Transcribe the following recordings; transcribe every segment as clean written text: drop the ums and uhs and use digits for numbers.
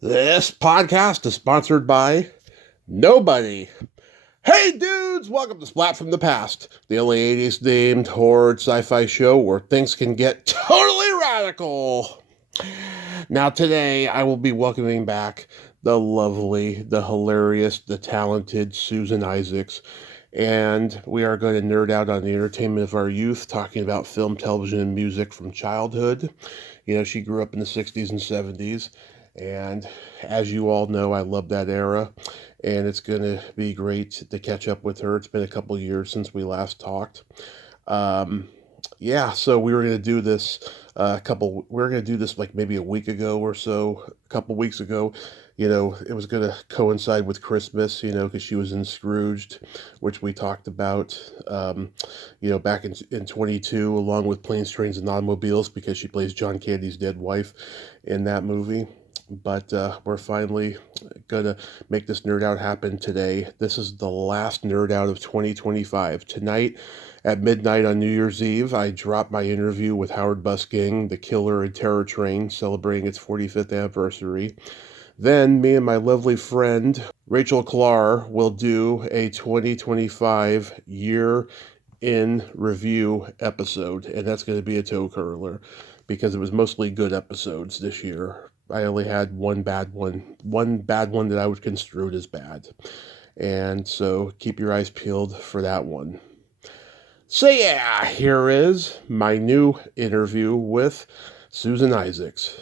This podcast is sponsored by nobody. Hey dudes, welcome to Splat from the Past, the only 80s themed horror sci-fi show where things can get totally radical. Now today I will be welcoming back the lovely, the hilarious, the talented Susan Isaacs, and we are going to nerd out on the entertainment of our youth, talking about film, television, and music from childhood. You know, she grew up in the 60s and 70s, and as you all know, I love that era, and it's going to be great to catch up with her. It's been a couple years since we last talked. Um, yeah, so we were going to do this we were going to do this like maybe a week ago or so, a couple weeks ago. You know, it was going to coincide with Christmas, you know, because she was in Scrooged, which we talked about, back in 22, along with Planes, Trains, and Automobiles, because she plays John Candy's dead wife in that movie. But we're finally gonna make this nerd out happen today. This is the last nerd out of 2025. Tonight at midnight on New Year's Eve, I dropped my interview with Howard Busking, the Killer and Terror Train, celebrating its 45th anniversary. Then me and my lovely friend Rachel Klar will do a 2025 year in review episode, and that's going to be a toe curler because it was mostly good episodes this year. I only had one bad one that I would construe as bad. And so keep your eyes peeled for that one. So yeah, here is my new interview with Susan Isaacs.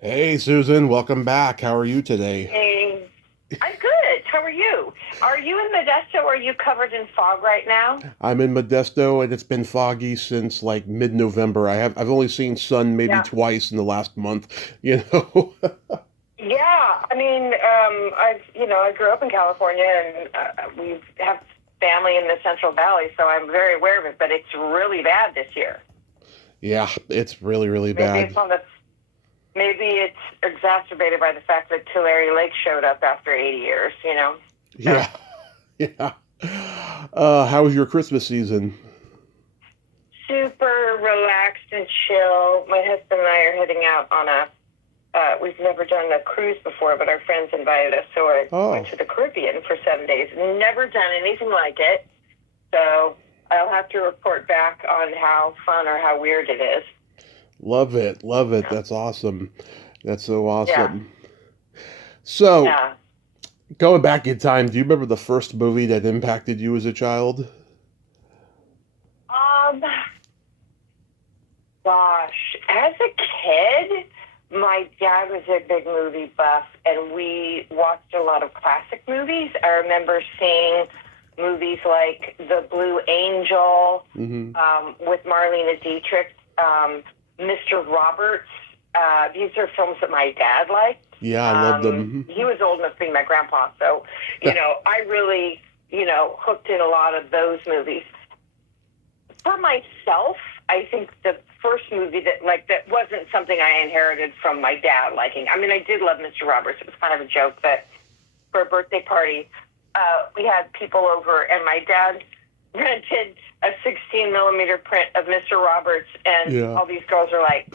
Hey Susan, welcome back. How are you today? Hey, I'm good. How are you? Are you in Modesto or are you covered in fog right now? I'm in Modesto, and it's been foggy since like mid-November. I've only seen sun maybe Yeah. twice in the last month, you know. Yeah. I grew up in California and we have family in the Central Valley, so I'm very aware of it, but it's really bad this year. Yeah, it's really, really Maybe bad. it's on the maybe it's exacerbated by the fact that Tulare Lake showed up after 80 years, you know. So Yeah, yeah. How was your Christmas season? super relaxed and chill. My husband and I are heading out on we've never done a cruise before, but our friends invited us, so I went Oh, to the Caribbean for 7 days. Never done anything like it, so I'll have to report back on how fun or how weird it is. love it, love it. Yeah, That's awesome. That's so yeah, awesome. So, yeah. going back in time, do you remember the first movie that impacted you as a child? Um, Gosh, as a kid, my dad was a big movie buff, and we watched a lot of classic movies. I remember seeing movies like The Blue Angel Mm-hmm. with Marlene Dietrich, Mr. Roberts. These are films that my dad liked. Yeah, I love them. He was old enough to be my grandpa, so I really hooked in a lot of those movies. For myself, I think the first movie that wasn't something I inherited from my dad liking. I mean, I did love Mr. Roberts. It was kind of a joke that for a birthday party, we had people over, and my dad rented a 16 millimeter print of Mr. Roberts, and Yeah. all these girls are like,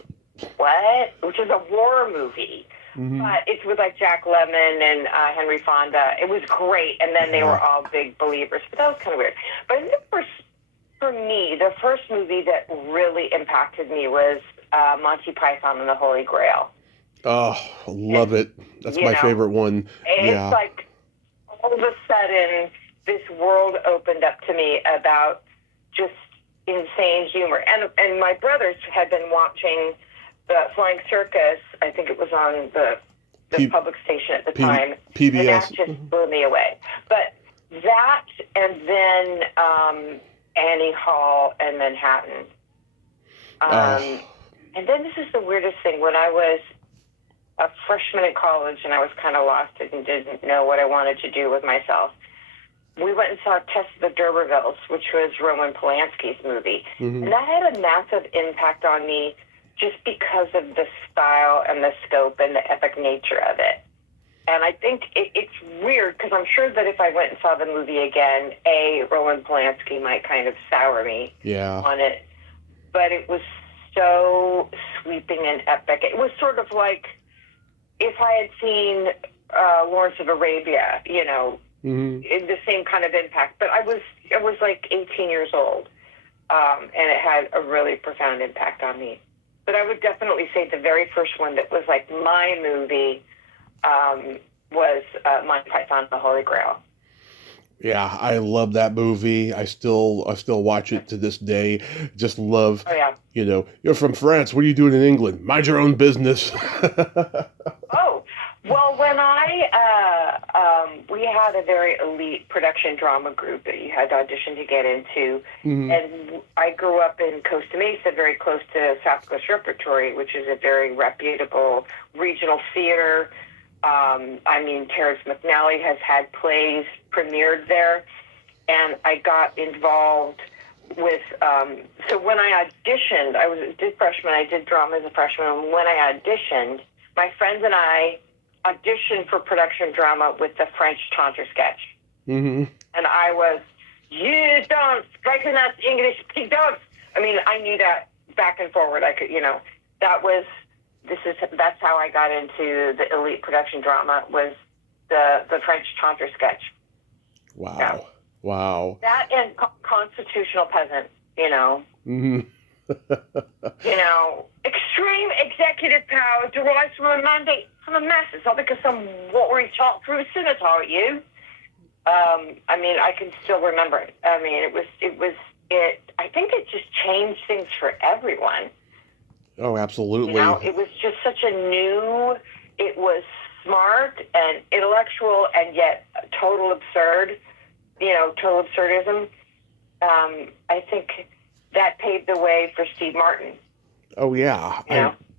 "What?" Which is a war movie. Mm-hmm. But it's with like Jack Lemmon and Henry Fonda. It was great, and then they were Yeah. all big believers. But that was kind of weird. But I think for me, the first movie that really impacted me was Monty Python and the Holy Grail. Oh, love And, it. That's you my know, favorite one. it's Yeah. like all of a sudden this world opened up to me about just insane humor. And my brothers had been watching the Flying Circus. I think it was on the P- public station at the P- time. And PBS. that just blew me away. But that and then Annie Hall and Manhattan. Oh, And then this is the weirdest thing. When I was a freshman in college and I was kind of lost and didn't know what I wanted to do with myself, we went and saw Test of the D'Urbervilles, which was Roman Polanski's movie. mm-hmm. And that had a massive impact on me just because of the style and the scope and the epic nature of it. And I think it's weird because I'm sure that if I went and saw the movie again, Roland Polanski might kind of sour me Yeah. on it. But it was so sweeping and epic. It was sort of like if I had seen Lawrence of Arabia, in the same kind of impact. But I was like 18 years old, and it had a really profound impact on me. But I would definitely say the very first one that was like my movie was Monty Python and the Holy Grail. Yeah, I love that movie. I still watch it to this day. Just love. Oh yeah. You're from France. What are you doing in England? Mind your own business. Oh, well, when we had a very elite production drama group that you had to audition to get into, and I grew up in Costa Mesa, very close to South Coast Repertory, which is a very reputable regional theater. Terrence McNally has had plays premiered there, and I got involved with, so when I auditioned, did freshman, I did drama as a freshman, and when I auditioned, my friends and I auditioned for production drama with the French Tantra sketch. Mm-hmm. And I was, you don't sprechen us English, please don't. I mean, I knew that back and forward. I could, that's how I got into the elite production drama, was the French Tantra sketch. Wow. Yeah. Wow. That and Constitutional Peasant, Mm-hmm. Extreme executive power derives from a mandate from the masses, not because some watery talk through a scimitar at you. I can still remember it. I think it just changed things for everyone. Oh, absolutely. It was just such it was smart and intellectual and yet total absurdism. I think that paved the way for Steve Martin. Oh, yeah.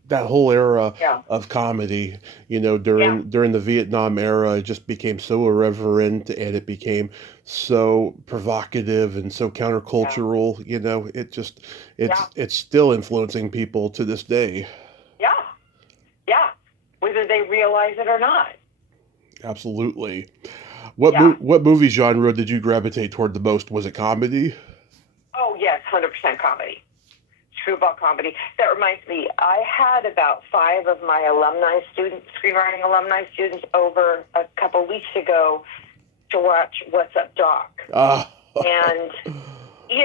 That whole era of comedy, during the Vietnam era, it just became so irreverent, and it became so provocative and so countercultural. It's still influencing people to this day. Yeah, whether they realize it or not. Absolutely. What movie genre did you gravitate toward the most? Was it comedy? Oh yes, 100% comedy. Screwball comedy. That reminds me, I had about 5 of my screenwriting alumni students over a couple weeks ago to watch What's Up, Doc? And,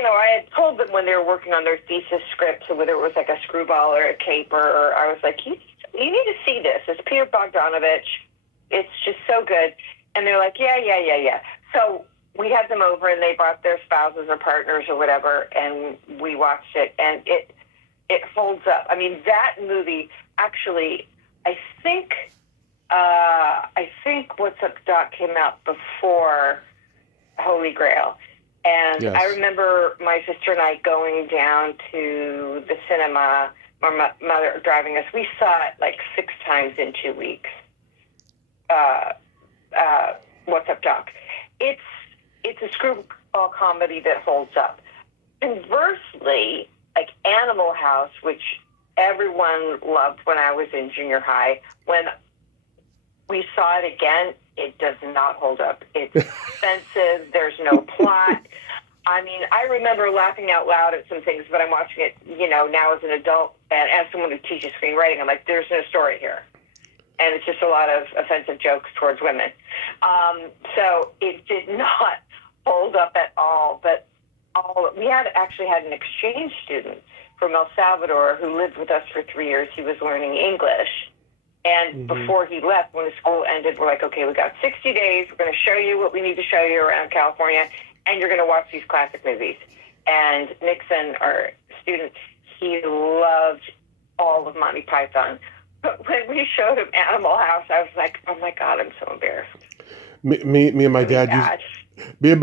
I had told them when they were working on their thesis scripts, whether it was like a screwball or a caper, or I was like, you need to see this. It's Peter Bogdanovich. It's just so good. And they're like, yeah. So we had them over, and they brought their spouses or partners or whatever, and we watched it, and it holds up. I mean, that movie, actually, I think What's Up, Doc came out before Holy Grail. And yes. I remember my sister and I going down to the cinema, my mother driving us. We saw it like 6 times in 2 weeks. What's Up, Doc? It's a screwball comedy that holds up. Conversely, like Animal House, which everyone loved when I was in junior high, when we saw it again, it does not hold up. It's offensive. There's no plot. I mean, I remember laughing out loud at some things, but I'm watching it, now as an adult and as someone who teaches screenwriting, I'm like, there's no story here. And it's just a lot of offensive jokes towards women. So it did not hold up at all. But we actually had an exchange student from El Salvador who lived with us for 3 years. He was learning English. And before he left, when the school ended, we're like, okay, we got 60 days. We're going to show you what we need to show you around California, and you're going to watch these classic movies. And Nixon, our student, he loved all of Monty Python. But when we showed him Animal House, I was like, oh my God, I'm so embarrassed. Me and my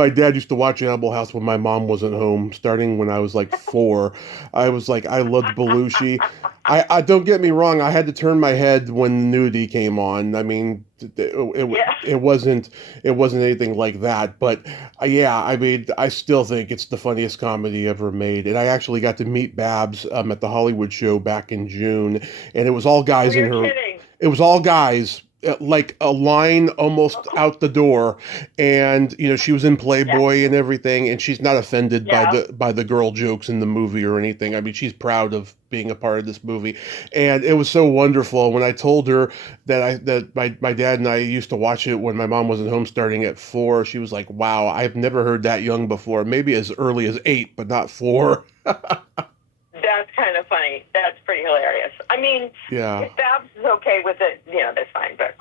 dad used to watch Animal House when my mom wasn't home, starting when I was like 4. I was like, I loved Belushi. I don't get me wrong, I had to turn my head when nudity came on. I mean, it wasn't anything like that, but I still think it's the funniest comedy ever made. And I actually got to meet Babs at the Hollywood show back in June, and it was all guys in her. Kidding. It was all guys. like a line almost out the door, and she was in Yeah. Playboy and everything, and she's not offended by Yeah. the girl jokes in the movie or anything. I mean, she's proud of being a part of this movie, and it was so wonderful. When I told her that my dad and I used to watch it when my mom wasn't home starting at 4, she was like, "Wow, I've never heard that young before. Maybe as early as 8, but not 4." That's kind of funny. That's pretty hilarious. I mean, Yeah. if Babs is okay with it, that's fine. But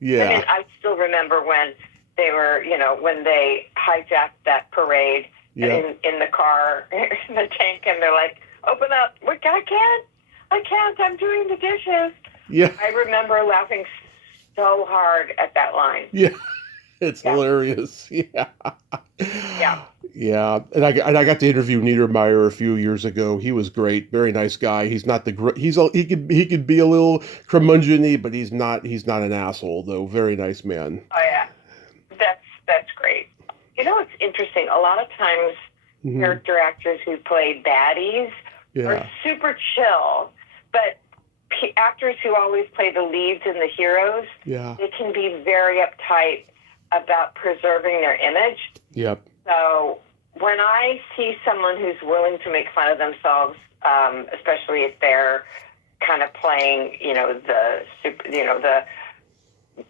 Yeah. I mean, I still remember when they were, when they hijacked that parade in the car, in the tank, and they're like, "Open up! I can't. I'm doing the dishes." Yeah. I remember laughing so hard at that line. Yeah. It's hilarious. Yeah. Yeah. Yeah. And I got to interview Niedermeyer a few years ago. He was great. Very nice guy. He's not he could be a little curmudgeon-y, but he's not an asshole though. Very nice man. Oh yeah. That's great. It's interesting. A lot of times character actors who play baddies are super chill, but actors who always play the leads and the heroes, they can be very uptight about preserving their image. Yep. So when I see someone who's willing to make fun of themselves, especially if they're kind of playing,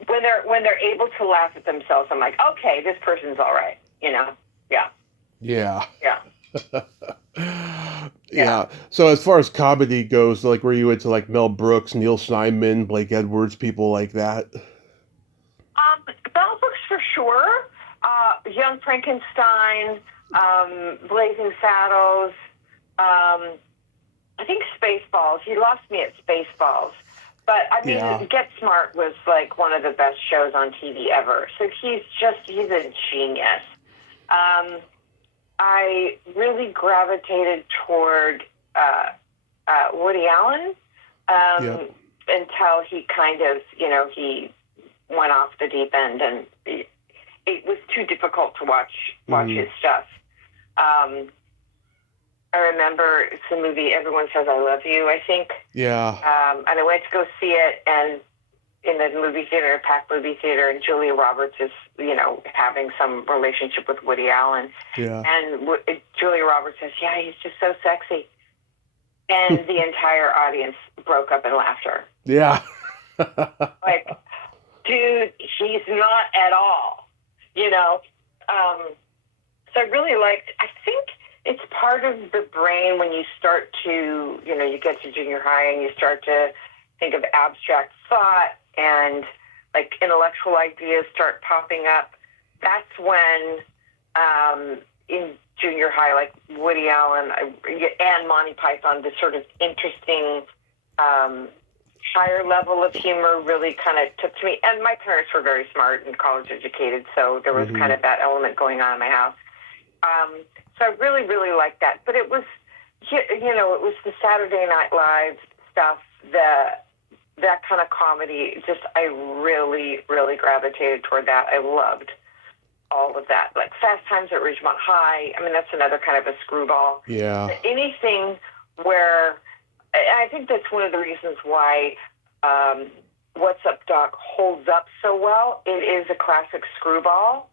when they're able to laugh at themselves, I'm like, okay, this person's all right. Yeah. Yeah. Yeah. Yeah. So as far as comedy goes, like, were you into like Mel Brooks, Neil Simon, Blake Edwards, people like that? Mel Brooks for sure. Young Frankenstein, Blazing Saddles. I think Spaceballs. He lost me at Spaceballs. But, I mean, Get Smart was, like, one of the best shows on TV ever. So he's a genius. I really gravitated toward Woody Allen until he kind of, he went off the deep end, and it was too difficult to watch his stuff. I remember it's the movie Everyone Says I Love You, I think. Yeah. And I went to go see it, and in the movie theater, a packed movie theater, and Julia Roberts is, having some relationship with Woody Allen. Yeah. And Julia Roberts says, "Yeah, he's just so sexy." And the entire audience broke up in laughter. Yeah. Like, dude, he's not at all, So I really liked, I think it's part of the brain when you start to, you get to junior high and you start to think of abstract thought and like intellectual ideas start popping up. That's when in junior high, like Woody Allen and Monty Python, this sort of interesting higher level of humor really kind of took to me. And my parents were very smart and college educated, so there was kind of that element going on in my house. So I really, really liked that. But it was, it was the Saturday Night Live stuff, that kind of comedy. Just, I really, really gravitated toward that. I loved all of that. Like Fast Times at Ridgemont High. I mean, that's another kind of a screwball. Yeah. Anything where, I think that's one of the reasons why What's Up, Doc holds up so well. It is a classic screwball,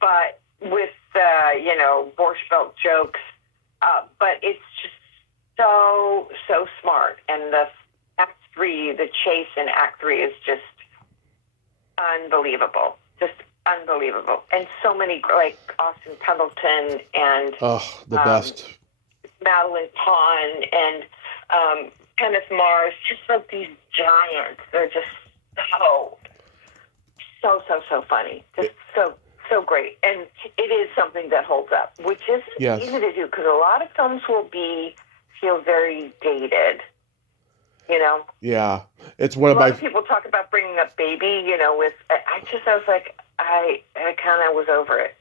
but with Borscht Belt jokes, but it's just so smart. And the Act 3, the chase in Act 3 is just unbelievable. Just unbelievable. And so many, like Austin Pendleton and the best. Madeline Kahn and Kenneth Mars, just like these giants. They're just so funny. Just so great. And it is something that holds up, which isn't easy to do because a lot of films will feel very dated. Yeah, it's one of my. A lot of people talk about bringing up Baby. I was like, I kind of was over it.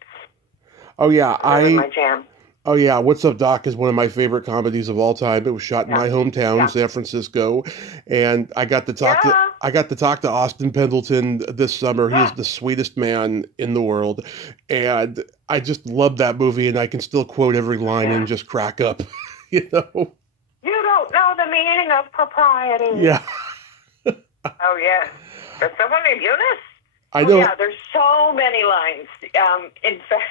Oh yeah, my jam. Oh yeah, What's Up, Doc is one of my favorite comedies of all time. It was shot in my hometown, San Francisco, and I got to talk to Austin Pendleton this summer. He is the sweetest man in the world, and I just love that movie, and I can still quote every line and just crack up. You don't know the meaning of propriety. Yeah. Oh yeah. There's someone named Eunice? I know. Yeah, there's so many lines. In fact,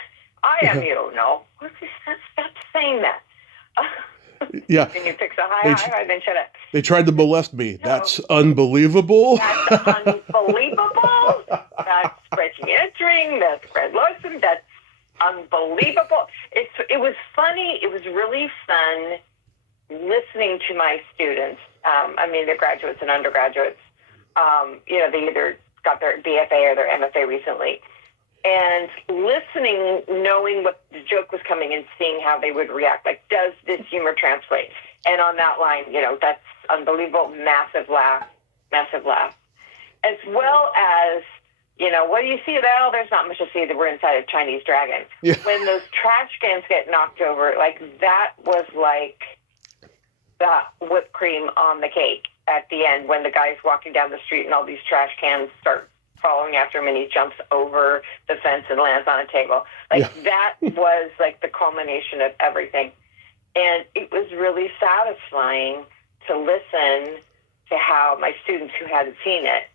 I am you. No. Stop saying that. Yeah. Can you fix a hi, then shut up. They tried to molest me. No. That's unbelievable. That's unbelievable. That's Reggie Entering. That's Fred Larson. That's unbelievable. It was funny. It was really fun listening to my students. They're graduates and undergraduates. They either got their BFA or their MFA recently. And listening, knowing what the joke was coming and seeing how they would react. Like, does this humor translate? And on that line, that's unbelievable. Massive laugh. As well as, what do you see? Well, there's not much to see. That we're inside a Chinese dragon. Yeah. When those trash cans get knocked over, like, that was like the whipped cream on the cake at the end when the guy's walking down the street and all these trash cans start following after him and he jumps over the fence and lands on a table. That was like the culmination of everything. And it was really satisfying to listen to how my students who hadn't seen it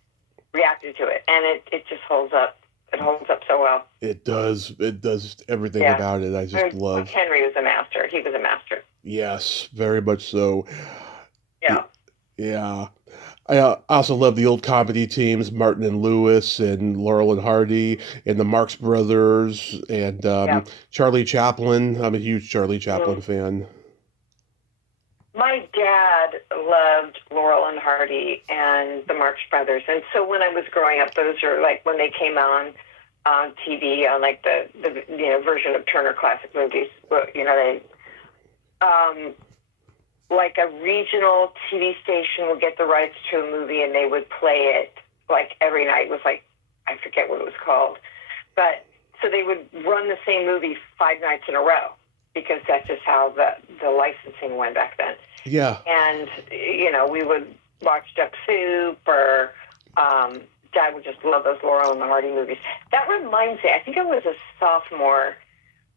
reacted to it. And it just holds up. It holds up so well. It does. It does everything about it. I just love. Henry was a master. He was a master. Yes, very much so. Yeah. Yeah. I also love the old comedy teams, Martin and Lewis and Laurel and Hardy and the Marx Brothers and Charlie Chaplin. I'm a huge Charlie Chaplin fan. My dad loved Laurel and Hardy and the Marx Brothers. And so when I was growing up, those are like when they came on TV on like the version of Turner Classic Movies. They like a regional TV station would get the rights to a movie and they would play it like every night. It was like, I forget what it was called. But so they would run the same movie 5 nights in a row because that's just how the licensing went back then. Yeah. And, we would watch Duck Soup or Dad would just love those Laurel and Hardy movies. That reminds me, I think I was a sophomore.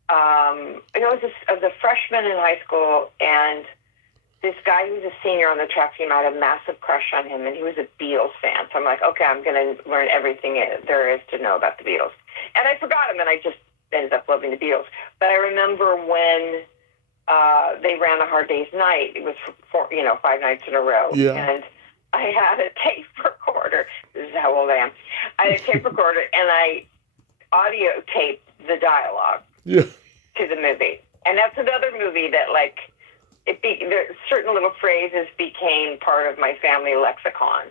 I was a freshman in high school, and this guy who was a senior on the track team, I had a massive crush on him, and he was a Beatles fan. So I'm like, okay, I'm going to learn everything there is to know about the Beatles. And I forgot him, and I just ended up loving the Beatles. But I remember when they ran A Hard Day's Night, it was 5 nights in a row. Yeah. And I had a tape recorder. This is how old I am. I had a tape recorder, and I audio taped the dialogue to the movie. And that's another movie that, like, certain little phrases became part of my family lexicon.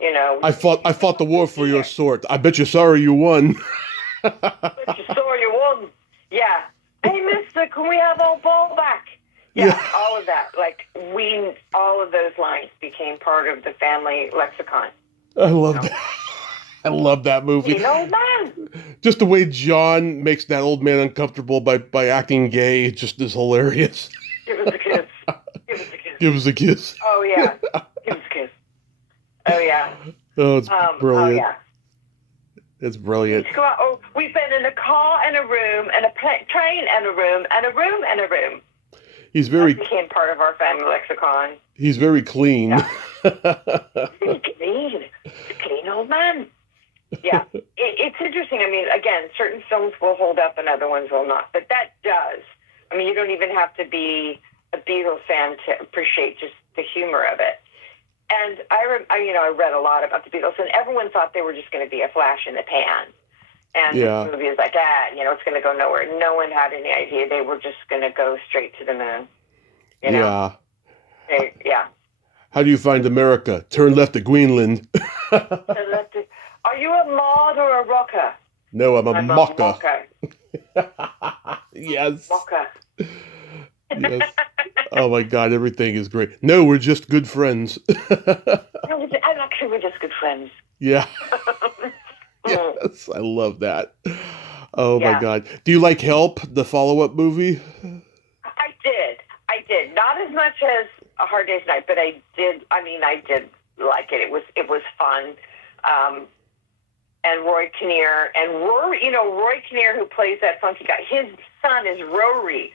I fought the war for your sword. I bet you're sorry you won. I bet you're sorry you won. Yeah. Hey, mister, can we have our ball back? Yeah, all of that. Like, all of those lines became part of the family lexicon. I love that. I love that movie. Old man. Just the way John makes that old man uncomfortable by acting gay just is hilarious. Give us a kiss. Give us a kiss. Give us a kiss. Oh, yeah. Give us a kiss. Oh, yeah. Oh, it's brilliant. Oh, yeah. It's brilliant. We've been in a car and a room and a train and a room and a room and a room. That became part of our family lexicon. He's very clean. Yeah. He's clean. He's a clean old man. Yeah. It's interesting. I mean, again, certain films will hold up and other ones will not. But that does. I mean, you don't even have to be a Beatles fan to appreciate just the humor of it. And I read a lot about the Beatles, and everyone thought they were just going to be a flash in the pan. And the movie was like, it's going to go nowhere. No one had any idea they were just going to go straight to the moon. Yeah. Yeah. How do you find America? Turn left at Greenland. Are you a mod or a rocker? No, I'm a mocker. A mocker. Yes. Mocker. Yes. Oh my God, everything is great. No, we're just good friends. I'm actually, we're just good friends. Yeah. Yes, I love that. Oh my God. Do you like Help, the follow-up movie? I did. Not as much as A Hard Day's Night, but I did like it. It was fun. And Roy Kinnear, Roy Kinnear, who plays that funky guy, his son is Rory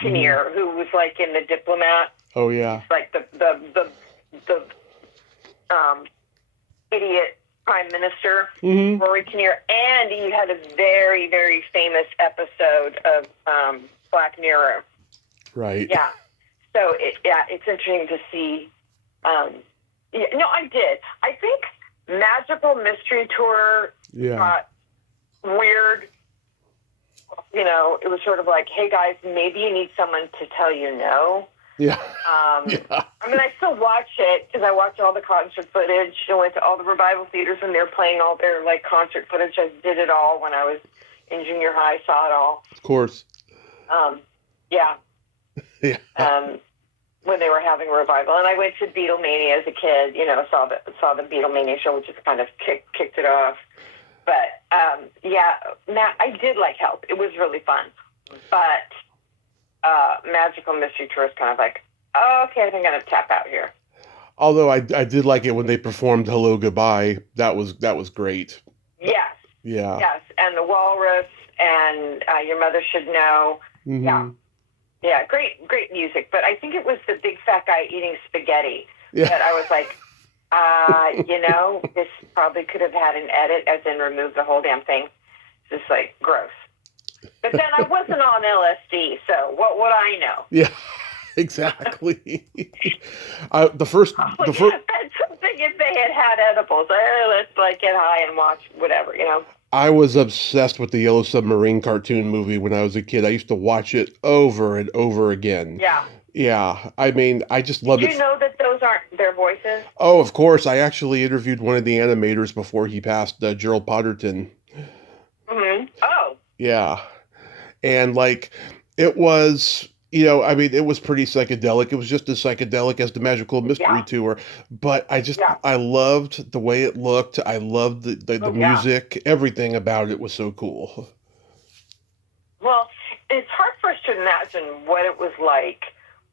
Kinnear, who was like in The Diplomat. Oh yeah. Like the idiot Prime Minister, Mm-hmm. Rory Kinnear, and he had a very, very famous episode of Black Mirror. Right. Yeah. So, it's interesting to see. No, I did. I think Magical Mystery Tour got weird. You know, it was sort of like, hey, guys, maybe you need someone to tell you no. Yeah. I mean, I still watch it because I watch all the concert footage. I went to all the revival theaters and they're playing all their like concert footage. I did it all when I was in junior high. Saw it all. Of course. Yeah. Yeah. When they were having a revival, and I went to Beatlemania as a kid. You know, saw the Beatlemania show, which just kind of kicked it off. But Matt, I did like Help. It was really fun. But Magical Mystery Tour is kind of like, oh, okay, I think I'm gonna tap out here. Although I did like it when they performed Hello Goodbye. That was great. Yes. Yeah. Yes, and the Walrus and Your Mother Should Know. Mm-hmm. Yeah. Yeah, great music. But I think it was the big fat guy eating spaghetti that I was like, this probably could have had an edit, as in remove the whole damn thing. It's just like gross. But then I wasn't on LSD, so what would I know? Yeah, exactly. The first. That's something if they had edibles. Let's like get high and watch whatever, you know. I was obsessed with the Yellow Submarine cartoon movie when I was a kid. I used to watch it over and over again. Yeah. Yeah. I mean, I just loved it. Do you know that those aren't their voices? Oh, of course. I actually interviewed one of the animators before he passed, Gerald Potterton. Mm-hmm. Oh. Yeah. And like, it was, I mean, it was pretty psychedelic. It was just as psychedelic as the Magical Mystery Tour. But I loved the way it looked. I loved the music. Everything about it was so cool. Well, it's hard for us to imagine what it was like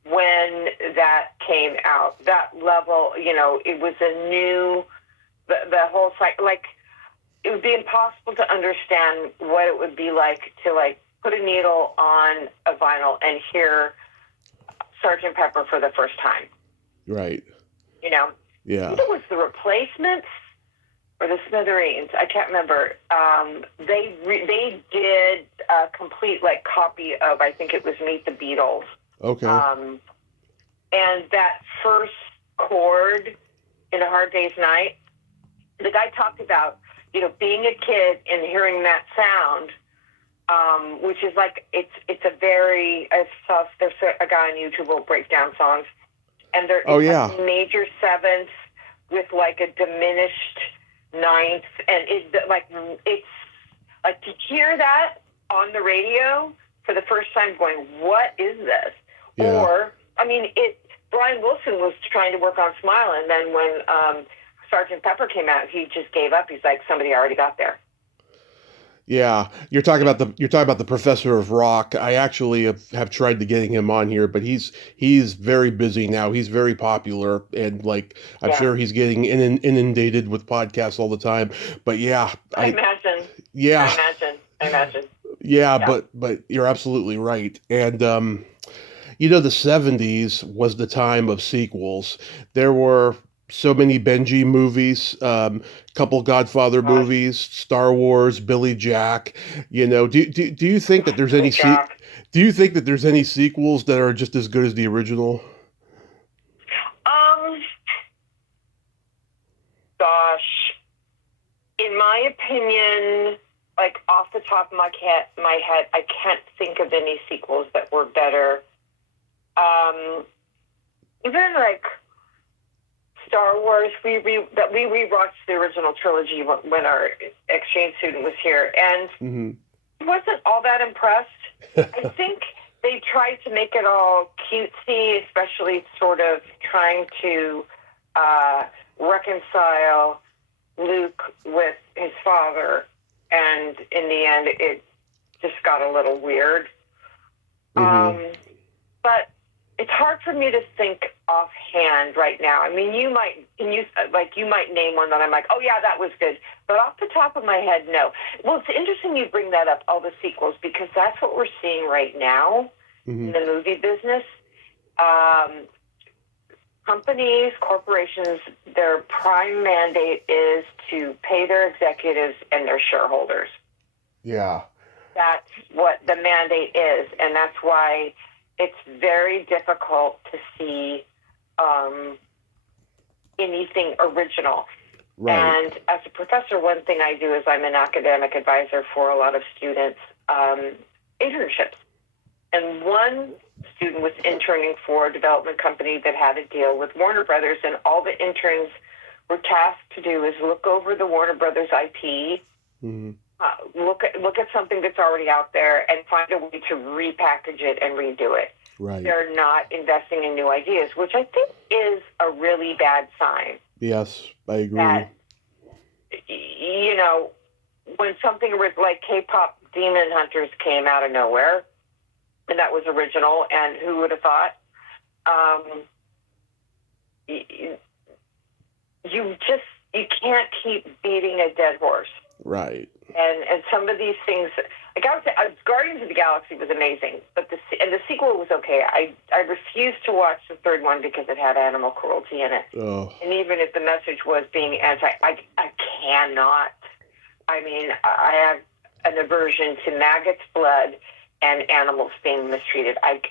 when that came out. That level, it was a new, the whole cycle. Like, it would be impossible to understand what it would be like to, like, put a needle on a vinyl and hear Sgt. Pepper for the first time. Right. Yeah. I think it was the Replacements or the Smithereens. I can't remember. They did a complete, like, copy of, I think it was Meet the Beatles. Okay. And that first chord in A Hard Day's Night, the guy talked about, being a kid and hearing that sound, which is like, it's a very, there's a guy on YouTube who will break down songs, and it's like major seventh with like a diminished ninth, and it's like to hear that on the radio for the first time going, what is this? Yeah. Or, I mean, Brian Wilson was trying to work on Smile, and then when Sgt. Pepper came out, he just gave up. He's like, somebody already got there. Yeah, you're talking about the Professor of Rock. I actually have tried to getting him on here, but he's very busy now. He's very popular, and like I'm sure he's getting inundated with podcasts all the time. But I imagine. Yeah, I imagine. Yeah, but you're absolutely right. And the 70s was the time of sequels. There were so many Benji movies, couple Godfather movies, Star Wars, Billy Jack. Do you think that there's any do you think that there's any sequels that are just as good as the original? Gosh, in my opinion, like off the top of my head, I can't think of any sequels that were better. Even like Star Wars, we rewatched the original trilogy when our exchange student was here, and wasn't all that impressed. I think they tried to make it all cutesy, especially sort of trying to reconcile Luke with his father, and in the end, it just got a little weird. But it's hard for me to think offhand right now. I mean, you might name one that I'm like, oh yeah, that was good. But off the top of my head, no. Well, it's interesting you bring that up, all the sequels, because that's what we're seeing right now in the movie business. companies, corporations, their prime mandate is to pay their executives and their shareholders. Yeah. That's what the mandate is, and that's why it's very difficult to see anything original. Right. And as a professor, one thing I do is I'm an academic advisor for a lot of students' internships. And one student was interning for a development company that had a deal with Warner Brothers, and all the interns were tasked to do is look over the Warner Brothers IP, Mm-hmm. look at something that's already out there, and find a way to repackage it and redo it. Right. They're not investing in new ideas, which I think is a really bad sign. Yes, I agree. That, when something like K-pop Demon Hunters came out of nowhere, and that was original, and who would have thought? You can't keep beating a dead horse. Right. And some of these things, like I would say, Guardians of the Galaxy was amazing, but the sequel was okay. I refused to watch the third one because it had animal cruelty in it. Oh. And even if the message was being I cannot. I mean, I have an aversion to maggots' blood and animals being mistreated. I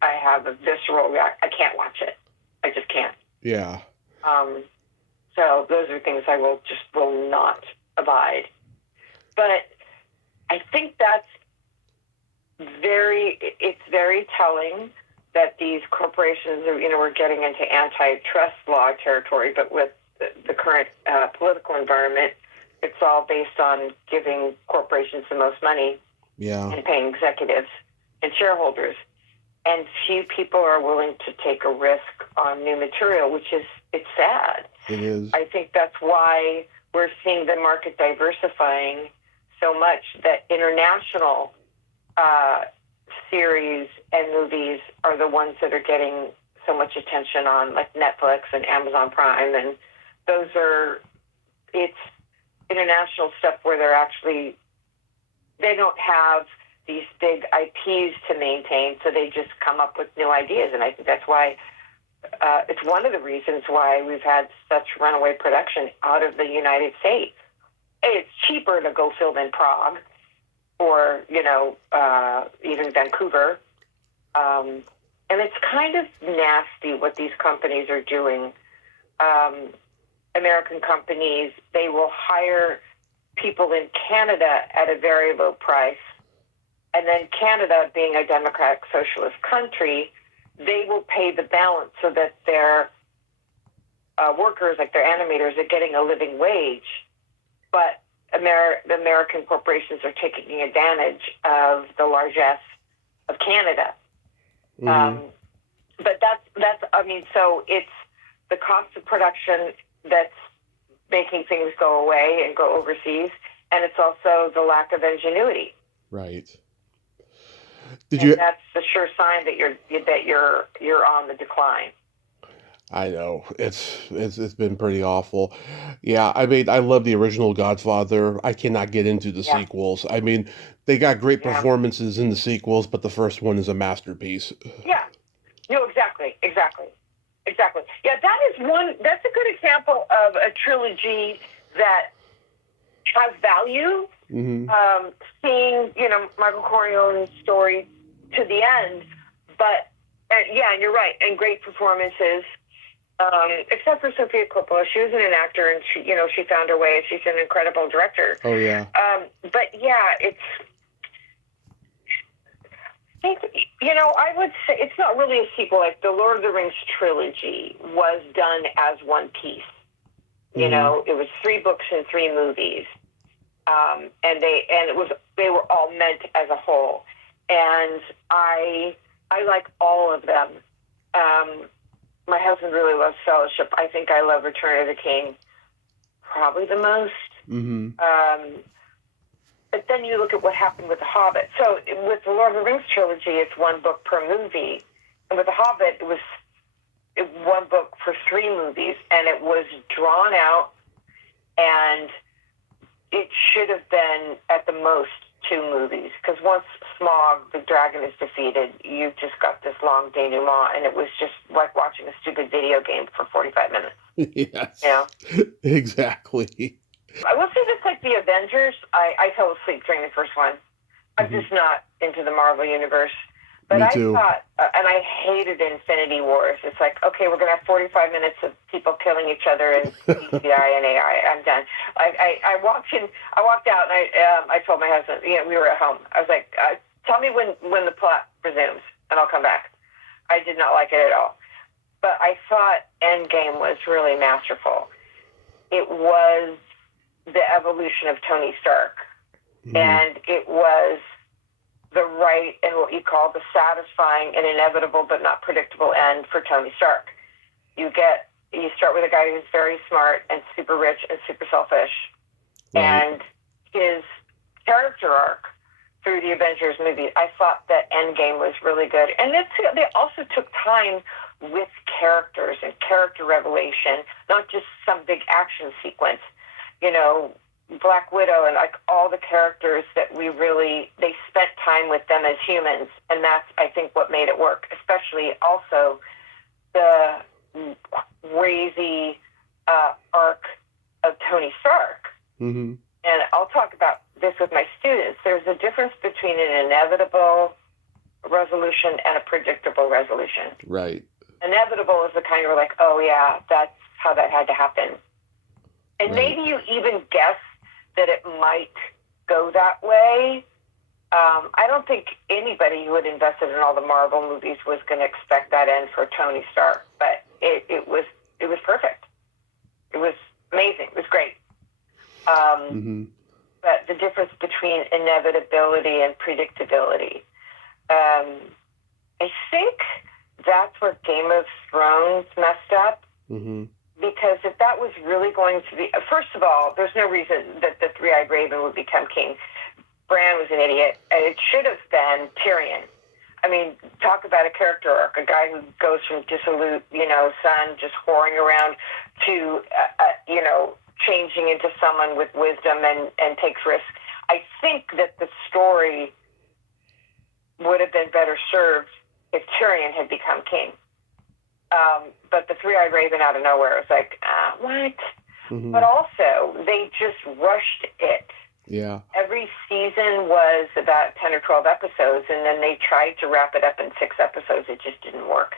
have a visceral reaction. I can't watch it. I just can't. Yeah. So those are things I will not abide. But I think it's very telling that these corporations are getting into antitrust law territory, but with the current political environment, it's all based on giving corporations the most money. Yeah. And paying executives and shareholders. And few people are willing to take a risk on new material, it's sad. It is. I think that's why we're seeing the market diversifying so much, that international series and movies are the ones that are getting so much attention on, like Netflix and Amazon Prime, and it's international stuff where they don't have these big IPs to maintain, so they just come up with new ideas. And I think that's why it's one of the reasons why we've had such runaway production out of the United States. It's cheaper to go film in Prague or, even Vancouver. And it's kind of nasty what these companies are doing. American companies, they will hire people in Canada at a very low price. And then Canada, being a democratic socialist country, they will pay the balance so that their workers, like their animators, are getting a living wage. But the American corporations are taking advantage of the largesse of Canada. Mm-hmm. But so it's the cost of production that's making things go away and go overseas, and it's also the lack of ingenuity. Right. That's the sure sign that you're on the decline. I know. It's been pretty awful. Yeah, I mean, I love the original Godfather. I cannot get into the sequels. I mean, they got great performances in the sequels, but the first one is a masterpiece. Yeah. No, exactly. Yeah, that's a good example of a trilogy that has value. Mm-hmm. Seeing, Michael Corleone's story to the end, but and you're right, and great performances. Except for Sofia Coppola, she was an actor, and she found her way, and she's an incredible director. Oh yeah. But yeah, I would say it's not really a sequel. Like the Lord of the Rings trilogy was done as one piece. Mm-hmm. It was 3 books and 3 movies. And they were all meant as a whole, and I like all of them. My husband really loves Fellowship. I think I love Return of the King probably the most. Mm-hmm. But then you look at what happened with The Hobbit. So with the Lord of the Rings trilogy, it's 1 book per movie, and with The Hobbit, it was 1 book for 3 movies, and it was drawn out, and it should have been, at the most, two movies, because once Smaug, the dragon, is defeated, you've just got this long denouement, and it was just like watching a stupid video game for 45 minutes. Yes. You know? Exactly. I will say this, like the Avengers, I fell asleep during the first one. I'm just not into the Marvel Universe. But Me too. I thought, and I hated Infinity Wars. It's like, okay, we're going to have 45 minutes of people killing each other and CGI and AI. I'm done. I walked out, and I told my husband, we were at home. I was like, tell me when the plot resumes, and I'll come back. I did not like it at all. But I thought Endgame was really masterful. It was the evolution of Tony Stark. And it was the right and what you call the satisfying and inevitable but not predictable end for Tony Stark. You start with a guy who's very smart and super rich and super selfish. Right. And his character arc through the Avengers movie, I thought that Endgame was really good. And they also took time with characters and character revelation, not just some big action sequence. Black Widow and like all the characters that they spent time with them as humans, and that's, I think, what made it work, especially also the crazy arc of Tony Stark. Mm-hmm. And I'll talk about this with my students. There's a difference between an inevitable resolution and a predictable resolution. Right. Inevitable is the kind where like, oh yeah, that's how that had to happen. And maybe you even guess that it might go that way. I don't think anybody who had invested in all the Marvel movies was going to expect that end for Tony Stark, but it was perfect. It was amazing. It was great. But the difference between inevitability and predictability, I think that's where Game of Thrones messed up. Mm-hmm. Because if that was really going to be... First of all, there's no reason that the Three-Eyed Raven would become king. Bran was an idiot. And it should have been Tyrion. I mean, talk about a character arc. A guy who goes from dissolute, son, just whoring around to, changing into someone with wisdom and takes risks. I think that the story would have been better served if Tyrion had become king. But the Three-Eyed Raven out of nowhere was like, what? Mm-hmm. But also, they just rushed it. Yeah. Every season was about 10 or 12 episodes, and then they tried to wrap it up in 6 episodes. It just didn't work.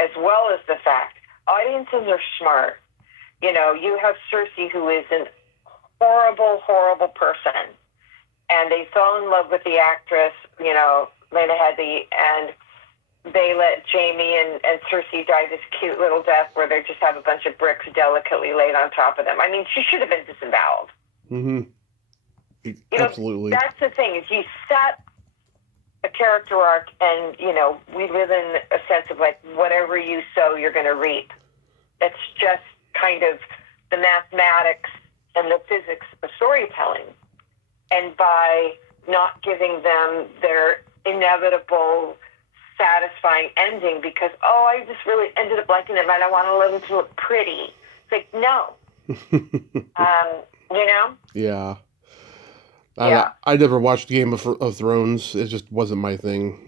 As well as the fact, audiences are smart. You have Cersei, who is an horrible, horrible person, and they fell in love with the actress, Lena Headey, and they let Jaime and Cersei die this cute little death where they just have a bunch of bricks delicately laid on top of them. I mean, she should have been disemboweled. Mm-hmm. Absolutely. That's the thing, is you set a character arc and, we live in a sense of like, whatever you sow, you're going to reap. It's just kind of the mathematics and the physics of storytelling. And by not giving them their inevitable satisfying ending because, I just really ended up liking them and I want to let them to look pretty. It's like, no. Yeah. I never watched Game of Thrones. It just wasn't my thing.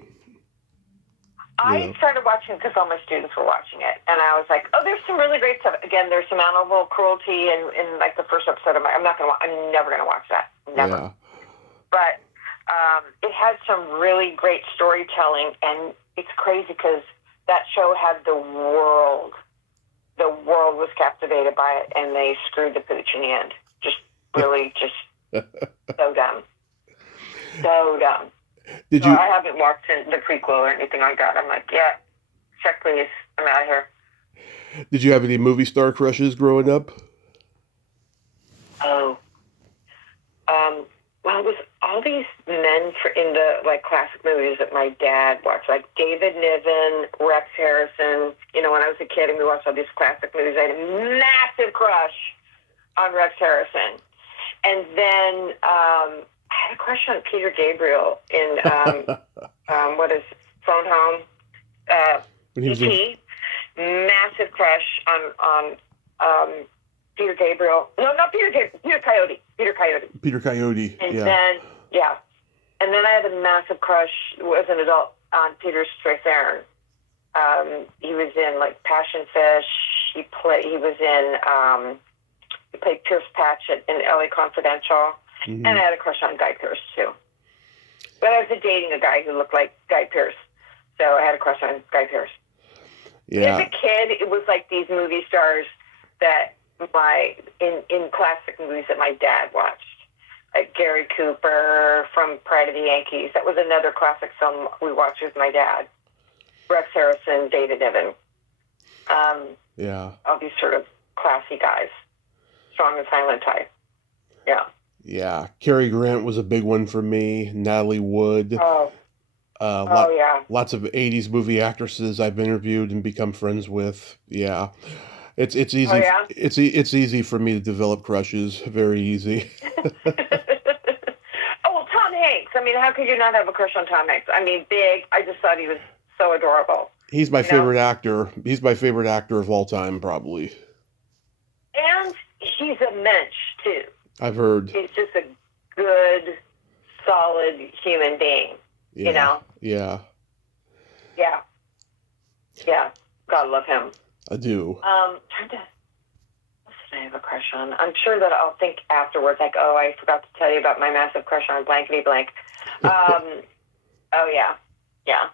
I started watching because all my students were watching it. And I was like, there's some really great stuff. Again, there's some animal cruelty in like the first episode of I'm never going to watch that. Never. Yeah. But it had some really great storytelling, and it's crazy because that show had the world was captivated by it, and they screwed the pooch in the end. Just really, just so dumb. So dumb. I haven't watched the prequel or anything like that. I'm like, yeah, check please. I'm out of here. Did you have any movie star crushes growing up? Well, it was all these men in the like classic movies that my dad watched, like David Niven, Rex Harrison. When I was a kid and we watched all these classic movies, I had a massive crush on Rex Harrison. And then I had a crush on Peter Gabriel in what is Phone Home? E.T. Massive crush on Peter Gabriel. No, not Peter Gabriel. Peter Coyote. Peter Coyote. And then, And then I had a massive crush as an adult on Peter Strathern. He was in like Passion Fish. He played Pierce Patchett in LA Confidential. Mm-hmm. And I had a crush on Guy Pearce too. But I was dating a guy who looked like Guy Pearce. So I had a crush on Guy Pearce. Yeah. As a kid, it was like these movie stars that in classic movies that my dad watched. Like Gary Cooper from Pride of the Yankees. That was another classic film we watched with my dad. Rex Harrison, David Niven. Yeah. All these sort of classy guys. Strong and silent type. Yeah. Yeah. Cary Grant was a big one for me. Natalie Wood. Oh. Yeah. Lots of 80s movie actresses I've interviewed and become friends with. Yeah. It's easy. Oh, yeah? It's easy for me to develop crushes. Very easy. Oh, well, Tom Hanks. I mean, how could you not have a crush on Tom Hanks? I mean, big. I just thought he was so adorable. He's my favorite actor. He's my favorite actor of all time, probably. And he's a mensch, too. I've heard. He's just a good, solid human being. Yeah. You know? Yeah. Yeah. Yeah. God love him. I do. What did I have a crush on? I'm sure that I'll think afterwards, like, oh, I forgot to tell you about my massive crush on blankety blank. Oh, yeah. Yeah.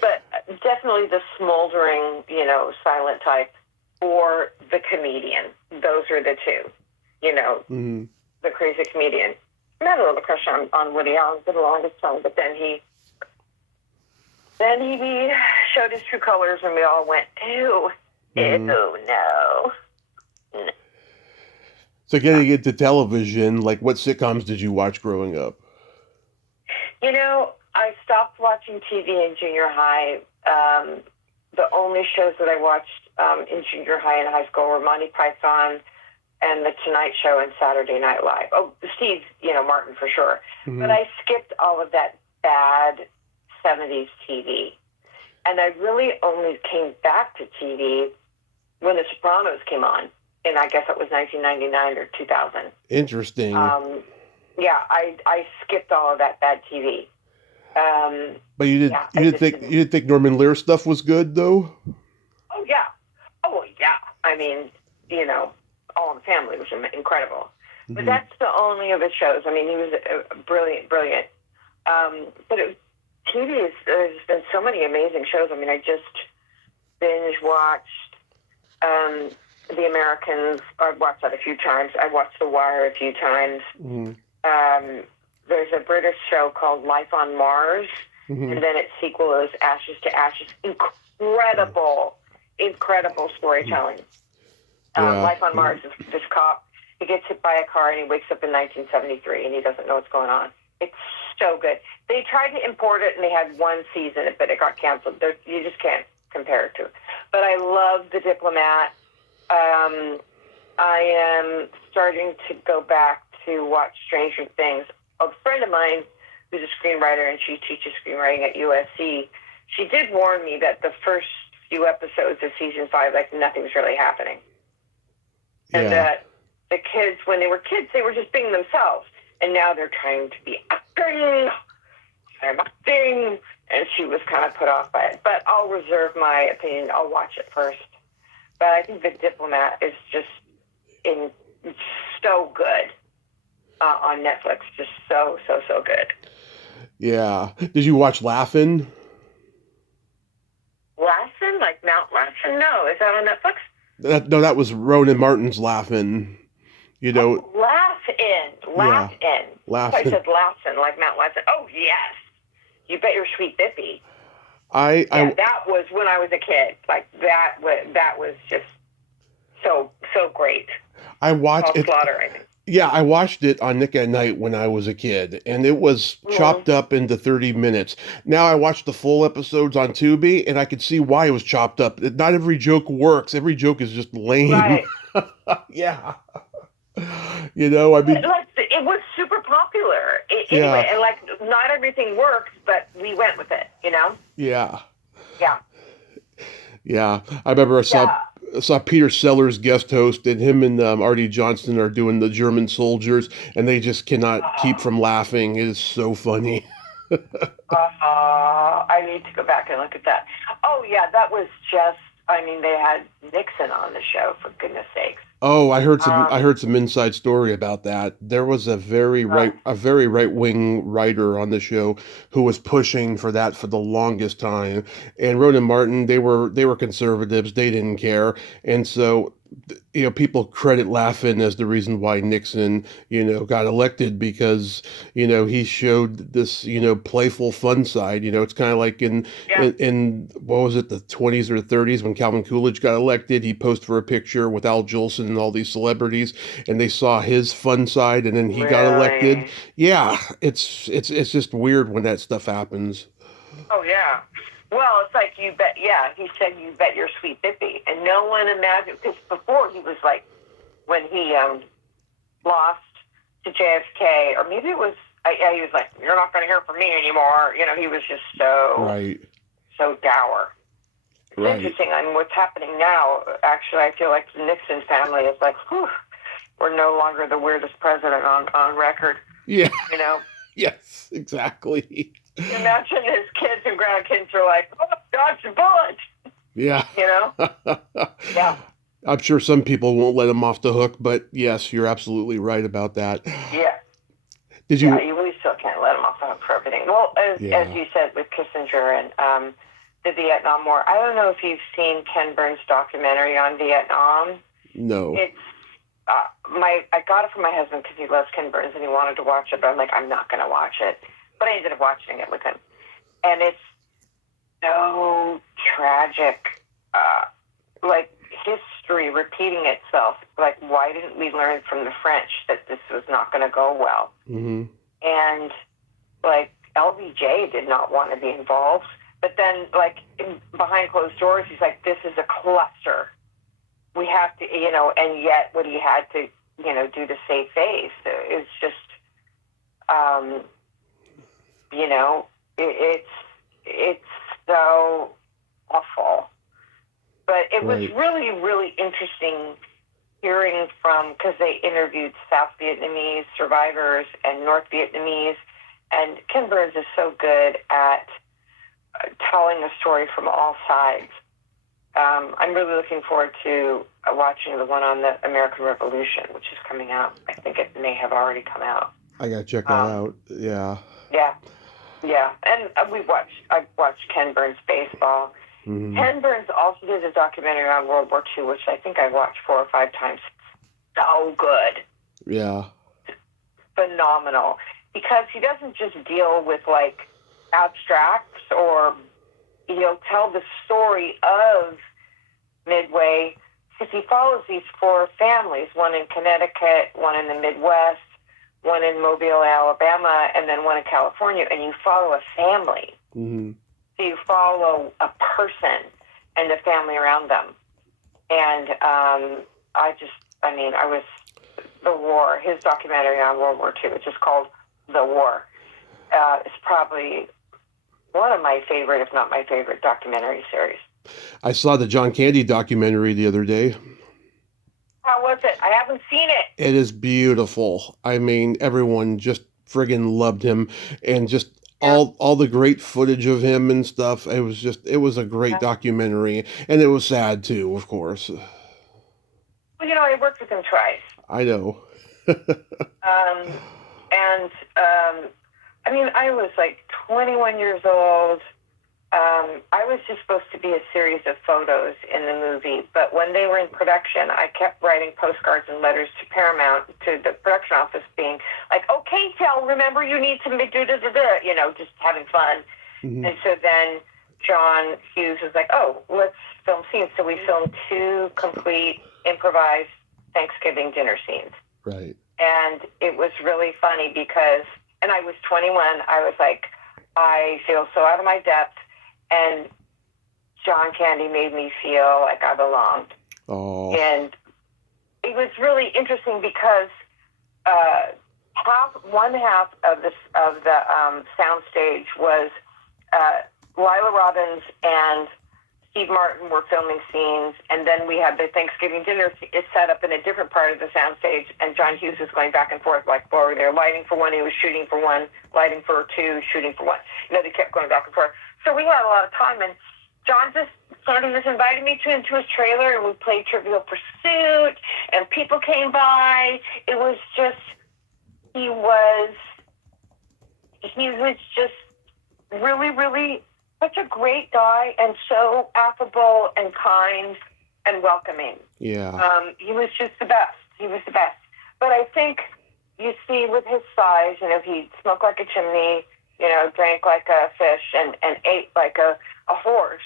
But definitely the smoldering, silent type or the comedian. Those are the two, Mm-hmm. the crazy comedian. I had a little crush on Woody Allen for the longest time, but then he showed his true colors and we all went, ew, Mm-hmm. ew, no. So getting into television, like what sitcoms did you watch growing up? I stopped watching TV in junior high. The only shows that I watched in junior high and high school were Monty Python and The Tonight Show and Saturday Night Live. Oh, Steve, Martin for sure. Mm-hmm. But I skipped all of that bad 70s TV. And I really only came back to TV when The Sopranos came on. And I guess it was 1999 or 2000. Interesting. Yeah, I skipped all of that bad TV. But you didn't think Norman Lear stuff was good though? Oh yeah. I mean, All in the Family was incredible. Mm-hmm. But that's the only of his shows. I mean, he was brilliant. But there's been so many amazing shows. I mean, I just binge watched The Americans. I've watched that a few times. I watched The Wire a few times. Mm-hmm. There's a British show called Life on Mars, Mm-hmm. and then its sequel is Ashes to Ashes. Incredible storytelling. Yeah. Life on Mars is this cop. He gets hit by a car and he wakes up in 1973 and he doesn't know what's going on. It's so good. They tried to import it and they had one season, but it got canceled. You just can't compare it to it. But I love The Diplomat. I am starting to go back to watch Stranger Things. A friend of mine who's a screenwriter and she teaches screenwriting at USC, she did warn me that the first few episodes of season 5, like nothing's really happening. Yeah. And that the kids, when they were kids, they were just being themselves. And now they're trying to be acting. And she was kind of put off by it. But I'll reserve my opinion. I'll watch it first. But I think The Diplomat is just so good on Netflix. Just so good. Yeah. Did you watch Laugh-In? Laugh-In? Like Mount Laugh-In? No. Is that on Netflix? That was Ronan Martin's Laugh-In. Laugh-In. Laugh-In. Laugh-In. I said Laugh-In, like Mount Laugh-In. Oh, yes. You bet your sweet bippy. That was when I was a kid. Like, that was just so great. I watched Paul it. Slaughter, I think. Yeah, I watched it on Nick at Night when I was a kid, and it was chopped up into 30 minutes. Now I watch the full episodes on Tubi, and I can see why it was chopped up. Not every joke works. Every joke is just lame. Right. Yeah. I mean... It was super popular. Anyway, and not everything works, but we went with it, Yeah. Yeah. Yeah. I remember I saw Peter Sellers guest host, and him and Artie Johnson are doing the German soldiers, and they just cannot keep from laughing. It is so funny. I need to go back and look at that. Oh yeah, that was just. I mean, they had Nixon on the show, for goodness sakes. Oh, I heard some inside story about that. There was a very right wing writer on the show who was pushing for that for the longest time. And Ronan Martin, they were conservatives. They didn't care. And so people credit Laughlin as the reason why Nixon, got elected because, he showed this, playful fun side. It's kind of like in what was it, the 20s or 30s when Calvin Coolidge got elected, he posed for a picture with Al Jolson and all these celebrities, and they saw his fun side, and then he got elected. Really? Yeah, it's just weird when that stuff happens. Oh yeah. Well, it's like you bet. Yeah, he said you bet your sweet bippy, and no one imagined because before he was like when he lost to JFK, or maybe it was. He was like, "You're not going to hear from me anymore." He was just so dour. It's interesting. I mean, what's happening now? Actually, I feel like the Nixon family is like, whew, we're no longer the weirdest president on record. Yeah. Yes, exactly. Imagine his kids and grandkids are like, oh, dodge the bullet. Yeah. Yeah. I'm sure some people won't let him off the hook, but yes, you're absolutely right about that. Yeah. Did you? Yeah, we still can't let him off the hook for everything. Well, as you said with Kissinger and the Vietnam War, I don't know if you've seen Ken Burns' documentary on Vietnam. No. It's I got it from my husband because he loves Ken Burns and he wanted to watch it, but I'm like, I'm not going to watch it. But I ended up watching it with him. And it's so tragic. Like history repeating itself. Like, why didn't we learn from the French that this was not going to go well? Mm-hmm. And, like, LBJ did not want to be involved. But then, like, behind closed doors, he's like, this is a cluster. We have to, and yet what he had to, do to save face is just, it's so awful. But it was really, really interesting hearing from, because they interviewed South Vietnamese survivors and North Vietnamese, and Ken Burns is so good at telling a story from all sides. I'm really looking forward to watching the one on the American Revolution, which is coming out. I think it may have already come out. I gotta check that out. Yeah. Yeah. And I've watched Ken Burns' baseball. Mm-hmm. Ken Burns also did a documentary on World War II, which I think I watched 4 or 5 times. So good. Yeah. Phenomenal. Because he doesn't just deal with, like, abstracts or, he'll tell the story of Midway, because he follows these 4 families, one in Connecticut, one in the Midwest, one in Mobile, Alabama, and then one in California, and you follow a family. Mm-hmm. So you follow a person and the family around them. And the war, his documentary on World War II, which is called The War, is probably one of my favorite, if not my favorite, documentary series. I saw the John Candy documentary the other day. How was it? I haven't seen it. It is beautiful. I mean, everyone just friggin' loved him, and just all the great footage of him and stuff. It was a great documentary, and it was sad too, of course. Well, I worked with him twice. I know. I was like 21 years old. I was just supposed to be a series of photos in the movie, but when they were in production, I kept writing postcards and letters to Paramount, to the production office, being like, okay, Tel, remember you need to do, just having fun. Mm-hmm. And so then John Hughes was like, oh, let's film scenes. So we filmed 2 complete improvised Thanksgiving dinner scenes. Right. And it was really funny because, and I was 21, I was like, I feel so out of my depth. And John Candy made me feel like I belonged. Oh. And it was really interesting because one half of the soundstage was Lila Robbins and Steve Martin were filming scenes, and then we had the Thanksgiving dinner is set up in a different part of the soundstage, and John Hughes was going back and forth, like, well, they're lighting for one, he was shooting for one, lighting for two, shooting for one. They kept going back and forth. So we had a lot of time, and John just sort of invited me into his trailer, and we played Trivial Pursuit, and people came by. It was just, he was just really, really such a great guy, and so affable and kind and welcoming. Yeah. He was just the best. He was the best. But I think, you see, with his size, he smoked like a chimney, drank like a fish, and ate like a horse.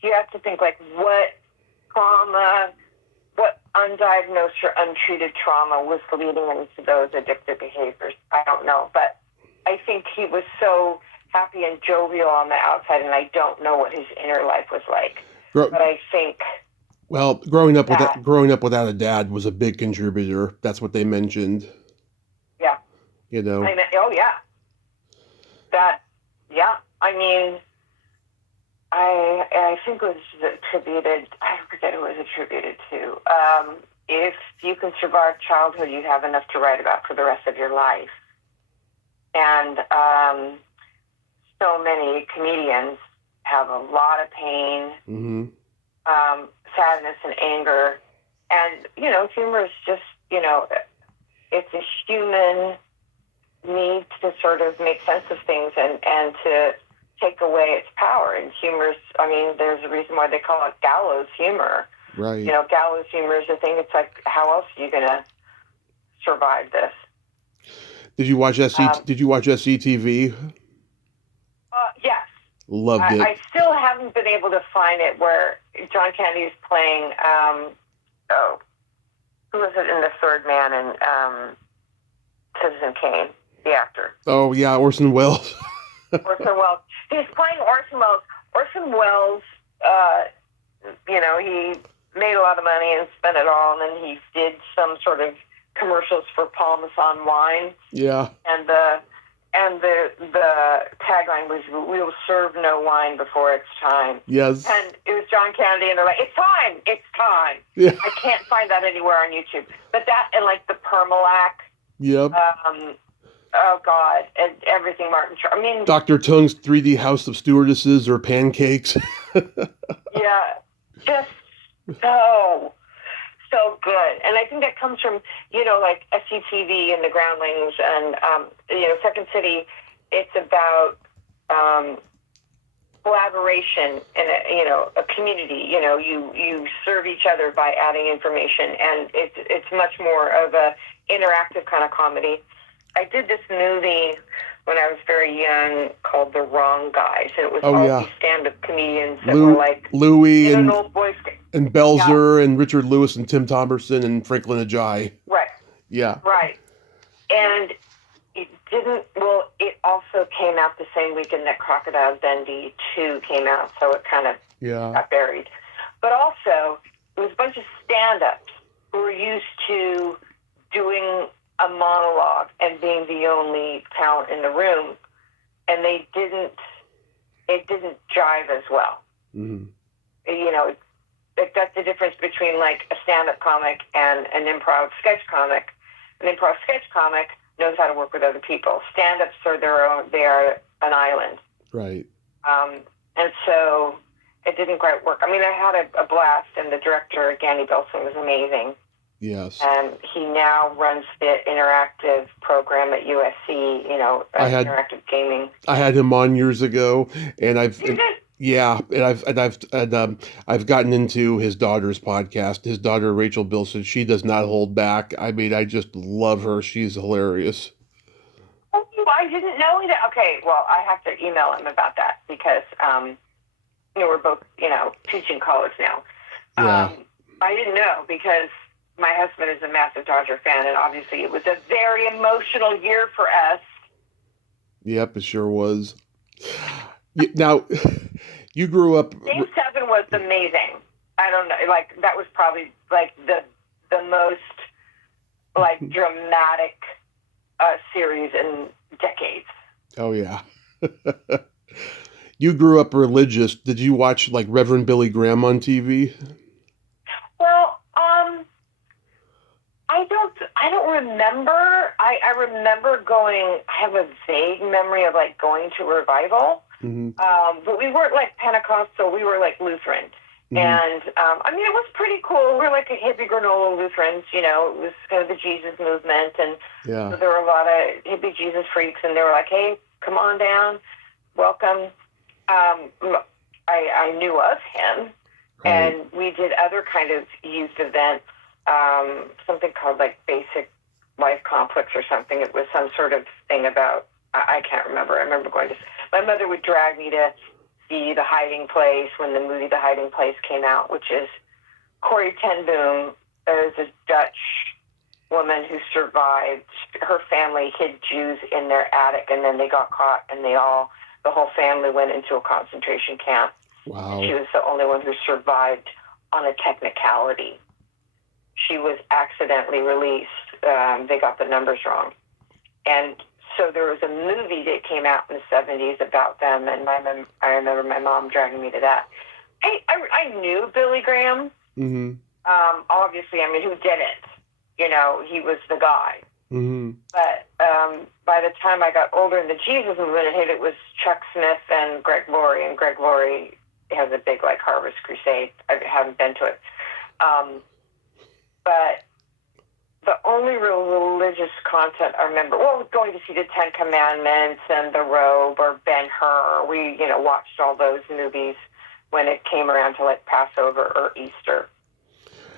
You have to think, like, what trauma, what undiagnosed or untreated trauma was leading him to those addictive behaviors. I don't know. But I think he was so happy and jovial on the outside, and I don't know what his inner life was like. But I think... Well, growing up without a dad was a big contributor. That's what they mentioned. Yeah. Oh, yeah. I think it was attributed, I forget who it was attributed to. If you can survive childhood, you have enough to write about for the rest of your life. And so many comedians have a lot of pain, sadness and anger. And, humor is just, it's a human need to sort of make sense of things and to take away its power. And humor's, there's a reason why they call it gallows humor. Right. Gallows humor is a thing. It's like, how else are you going to survive this? Did you watch SCTV? Yes. Loved it. I still haven't been able to find it where John Candy's playing, who was it in The Third Man in Citizen Kane, the actor? Oh, yeah, Orson Welles. Orson Welles. He's playing Orson Welles. Orson Welles, he made a lot of money and spent it all, and then he did some sort of commercials for Parmesan wine. Yeah. And the tagline was, "We'll serve no wine before it's time." Yes. And it was John Kennedy, and they're like, "It's time." Yeah. I can't find that anywhere on YouTube. But that, and like the Permalac. Yep. Oh God, and everything Martin. Dr. Tung's 3D House of Stewardesses or pancakes. Yeah, just so good. And I think that comes from, like SCTV and the Groundlings and, Second City. It's about collaboration and, a community. You serve each other by adding information, and it's much more of a interactive kind of comedy. I did this movie when I was very young called The Wrong Guys, and it was all these stand-up comedians that were like Louis and old boys. And Belzer and Richard Lewis and Tim Thomerson and Franklin Ajayi. Right. Yeah. Right. And it also came out the same weekend that Crocodile Dundee 2 came out, so it kind of got buried. But also, it was a bunch of stand-ups who were used to doing a monologue and being the only talent in the room, and it didn't jive as well. Mm-hmm. That's the difference between like a stand-up comic and an improv sketch comic. An improv sketch comic knows how to work with other people. Stand-ups are their own; they are an island. Right. And so it didn't quite work. I had a blast, and the director, Danny Belson, was amazing. Yes. And he now runs the interactive program at USC, interactive gaming. I had him on years ago, and I've gotten into his daughter's podcast. His daughter, Rachel Bilson, she does not hold back. I just love her. She's hilarious. Oh, I didn't know that. Okay, well, I have to email him about that because, we're both, teaching college now. Yeah. I didn't know because my husband is a massive Dodger fan, and obviously it was a very emotional year for us. Yep, it sure was. Now, you grew up... Game 7 was amazing. I don't know, that was probably, the most, dramatic series in decades. Oh, yeah. You grew up religious. Did you watch like Reverend Billy Graham on TV? Well, I don't remember. I remember going. I have a vague memory of like going to revival, Mm-hmm. but we weren't like Pentecostal. We were like Lutheran, Mm-hmm. and I mean it was pretty cool. We were like a hippie granola Lutherans. You know, it was kind of the Jesus movement, and Yeah. so there were a lot of hippie Jesus freaks, and they were like, "Hey, come on down, welcome." I knew of him, Right. and we did other kind of youth events, something called like Basic Life Complex or something. It was some sort of thing about, I can't remember. I remember going to, my mother would drag me to see The Hiding Place when the movie The Hiding Place came out, which is Corrie ten Boom. There's a Dutch woman who survived. Her family hid Jews in their attic, and then they got caught, and the whole family went into a concentration camp. Wow. She was the only one who survived on a technicality. She was accidentally released. They got the numbers wrong. And so there was a movie that came out in the 70s about them, and I remember my mom dragging me to that. I knew Billy Graham. Mm-hmm. Obviously, I mean, who didn't? You know, he was the guy. Mm-hmm. But by the time I got older and the Jesus movement hit, it was Chuck Smith and Greg Laurie. And Greg Laurie has a big, like, Harvest Crusade. I haven't been to it. But the only real religious content I remember, going to see the Ten Commandments and The Robe or Ben-Hur. We, watched all those movies when it came around to, like, Passover or Easter.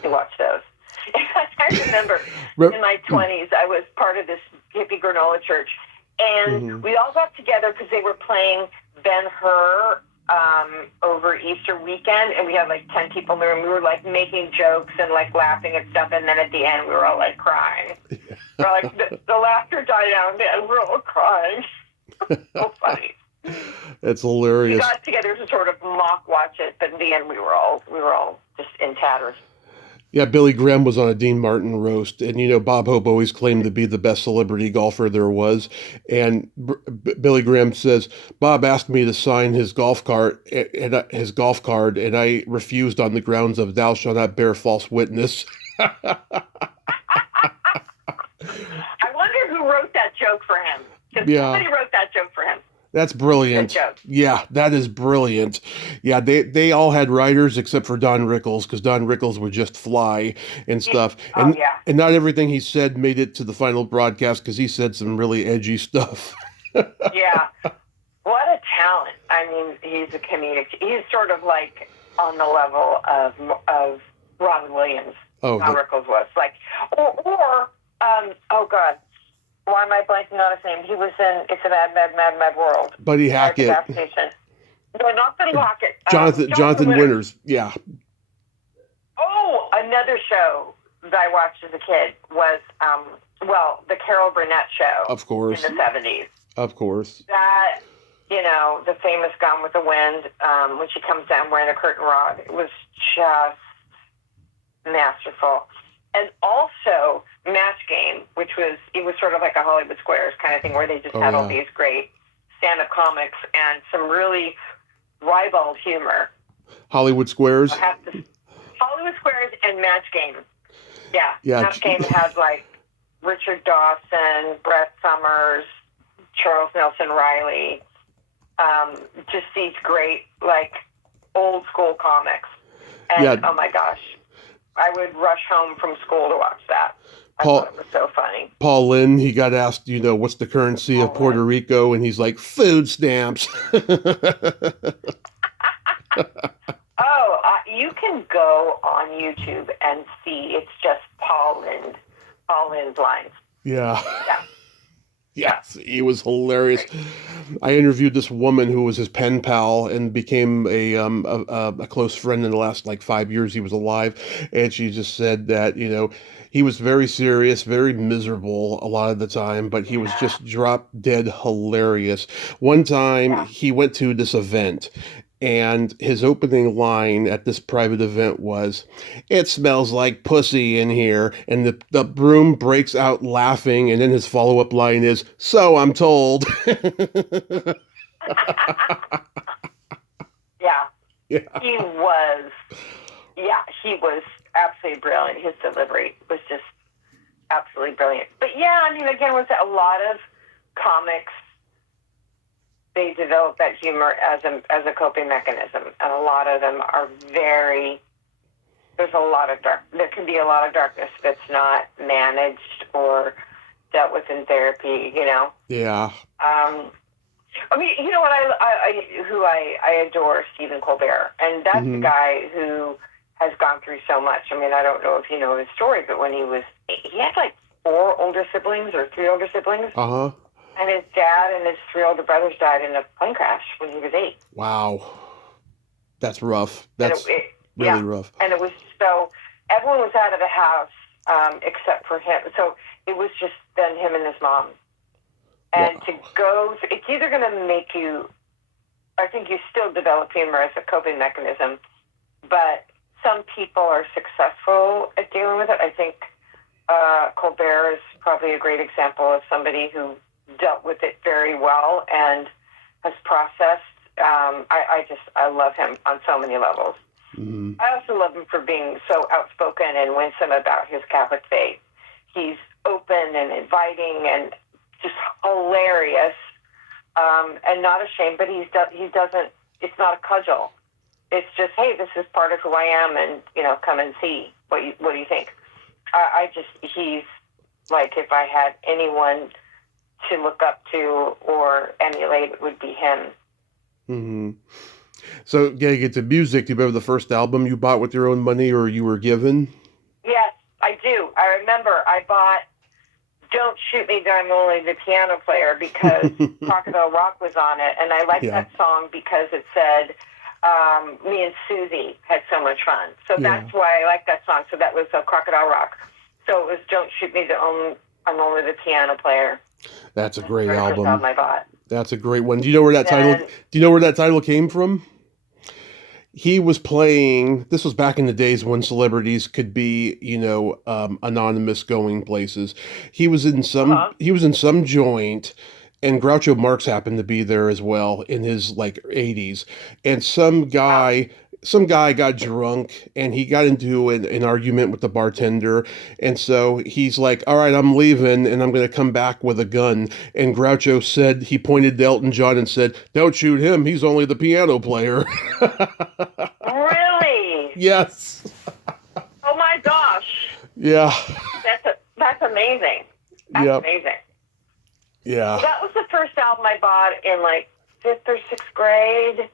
We watched those. In fact, I remember in my 20s, I was part of this hippie granola church, and we all got together because they were playing Ben-Hur over Easter weekend, and we had like 10 people in the room. We were like making jokes and like laughing and stuff, and then at the end, we were all like crying. We're like, the laughter died down, and we're all crying. So funny. It's hilarious. We got together to sort of mock watch it, but in the end, we were all just in tatters. Yeah, Billy Graham was on a Dean Martin roast, and Bob Hope always claimed to be the best celebrity golfer there was. And Billy Graham says Bob asked me to sign his golf card, and I refused on the grounds of "Thou shalt not bear false witness." I wonder who wrote that joke for him. Because somebody wrote that joke for him. That's brilliant. Yeah, that is brilliant. Yeah, they all had writers except for Don Rickles, because Don Rickles would just fly and stuff. And not everything he said made it to the final broadcast, because he said some really edgy stuff. Yeah. What a talent. I mean, he's a comedic. He's sort of like on the level of Robin Williams. Don Rickles was. Like, or oh God. Why am I blanking on his name? He was in It's a Mad, Mad, Mad, Mad World. Buddy Hackett. No, not Buddy Hackett. Jonathan Winters. Yeah. Oh, another show that I watched as a kid was, the Carol Burnett show. Of course. In the 70s. Of course. That, the famous Gone with the Wind, when she comes down wearing a curtain rod. It was just masterful. And also Match Game, it was sort of like a Hollywood Squares kind of thing, where they just had all these great stand-up comics and some really ribald humor. Hollywood Squares? Hollywood Squares and Match Game. Yeah. Match Game had like Richard Dawson, Brett Summers, Charles Nelson Riley, just these great, like, old school comics. And oh my gosh, I would rush home from school to watch that. I thought it was so funny. Paul Lynde, he got asked, what's the currency of Puerto Rico? And he's like, food stamps. You can go on YouTube and see. It's just Paul Lynde's lines. Yeah. Yes, he was hilarious. I interviewed this woman who was his pen pal and became a close friend in the last 5 years he was alive, and she just said that he was very serious, very miserable a lot of the time, but he was just drop dead hilarious. One time he went to this event, and his opening line at this private event was, "It smells like pussy in here." And the room breaks out laughing. And then his follow-up line is, "So I'm told." He was, he was absolutely brilliant. His delivery was just absolutely brilliant. But yeah, I mean, again, with a lot of comics, they develop that humor as a coping mechanism, and a lot of them are very. There's a lot of there can be a lot of darkness that's not managed or dealt with in therapy. Yeah. I mean, you know what? I adore Stephen Colbert, and that's the guy who has gone through so much. I mean, I don't know if you know his story, but when he had like 4 older siblings or 3 older siblings. And his dad and his 3 older brothers died in a plane crash when he was 8. Wow. That's rough. That's really rough. And it was so, everyone was out of the house except for him. So it was just then him and his mom. And it's either going to make you, I think you still develop humor as a coping mechanism, but some people are successful at dealing with it. I think Colbert is probably a great example of somebody who dealt with it very well and has processed. I love him on so many levels. I also love him for being so outspoken and winsome about his Catholic faith. He's open and inviting and just hilarious, and not ashamed, but he doesn't, it's not a cudgel. It's just, hey, this is part of who I am, and, come and see. What do you think? He's like, if I had anyone to look up to or emulate, it would be him. So, getting into music, do you remember the first album you bought with your own money or you were given? Yes, I do. I remember I bought Don't Shoot Me, I'm Only the Piano Player because Crocodile Rock was on it, and I liked that song because it said, me and Susie had so much fun. So that's why I like that song. So that was Crocodile Rock. So it was Don't Shoot Me, I'm Only the Piano Player. That's a great album. First album I bought. That's a great one. Do you know where that title came from? He was playing, this was back in the days when celebrities could be, anonymous going places. He was in some joint, and Groucho Marx happened to be there as well in his 80s. And some guy got drunk and he got into an argument with the bartender. And so he's like, all right, I'm leaving and I'm going to come back with a gun. And Groucho said, he pointed to Elton John and said, don't shoot him. He's only the piano player. Really? Yes. Oh my gosh. Yeah. That's amazing. That's amazing. Yeah. That was the first album I bought in 5th or 6th grade.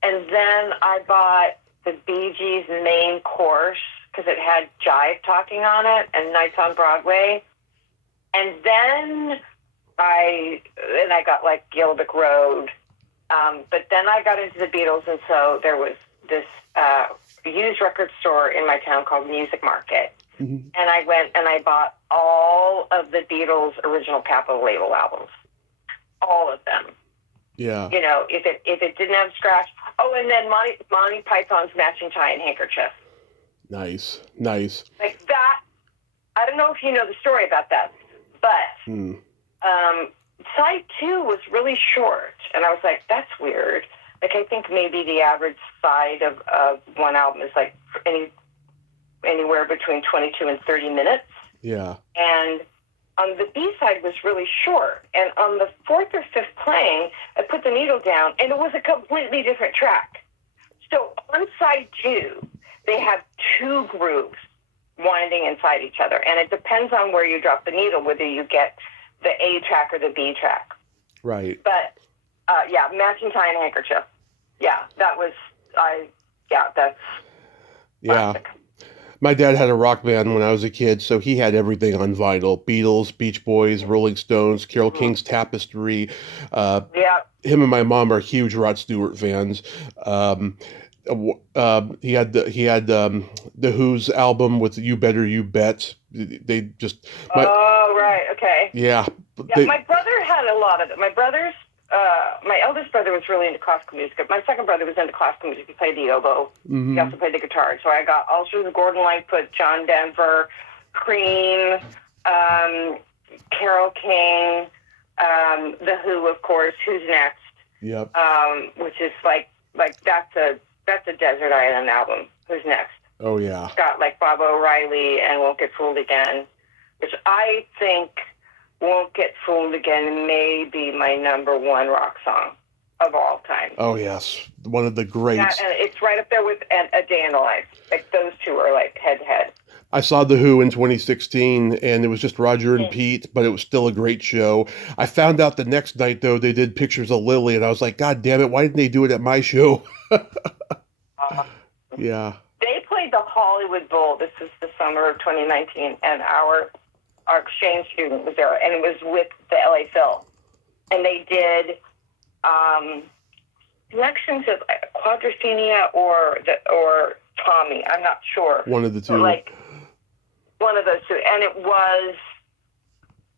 And then I bought the Bee Gees main course because it had Jive talking on it and Nights on Broadway. And then I got Gilbert Road. But then I got into the Beatles, and so there was this used record store in my town called Music Market. And I went and I bought all of the Beatles original Capitol label albums. All of them. Yeah. If it didn't have scratch. Oh, and then Monty Python's Matching Tie and Handkerchief. Nice. Like that. I don't know if you know the story about that, but side 2 was really short, and I was like, that's weird. I think maybe the average side of one album is anywhere between 22 and 30 minutes. Yeah. And the B side was really short, and on the 4th or 5th playing, I put the needle down, and it was a completely different track. So on side 2, they have 2 grooves winding inside each other, and it depends on where you drop the needle, whether you get the A track or the B track. Right. But Matching Tie and Handkerchief. Yeah, that's classic. My dad had a rock band when I was a kid, so he had everything on vinyl. Beatles, Beach Boys, Rolling Stones, Carole King's Tapestry. Him and my mom are huge Rod Stewart fans. He had the Who's album with You Better You Bet. They just... right, okay. Yeah. My brother had a lot of it. My eldest brother was really into classical music. My second brother was into classical music. He played the oboe. He also played the guitar. So I got Ulcers of Gordon Lightfoot, John Denver, Cream, Carole King, The Who, of course. Who's Next? Yep. Which is like that's That's a Desert Island album. Who's next? Oh, yeah. It's got like Bob O'Reilly and Won't Get Fooled Again, which I think Won't Get Fooled Again may be my number one rock song of all time. Oh, yes. One of the greats. And it's right up there with A Day in the Life. Like, those two are like head to head. I saw The Who in 2016, and it was just Roger and Pete, but it was still a great show. I found out the next night, though, they did Pictures of Lily, and I was like, God damn it, why didn't they do it at my show? Yeah. They played the Hollywood Bowl. This is the summer of 2019, and our exchange student was there, and it was with the LA Phil. And they did selections of Quadrophenia or Tommy. I'm not sure. One of the two. But like one of those two, and it was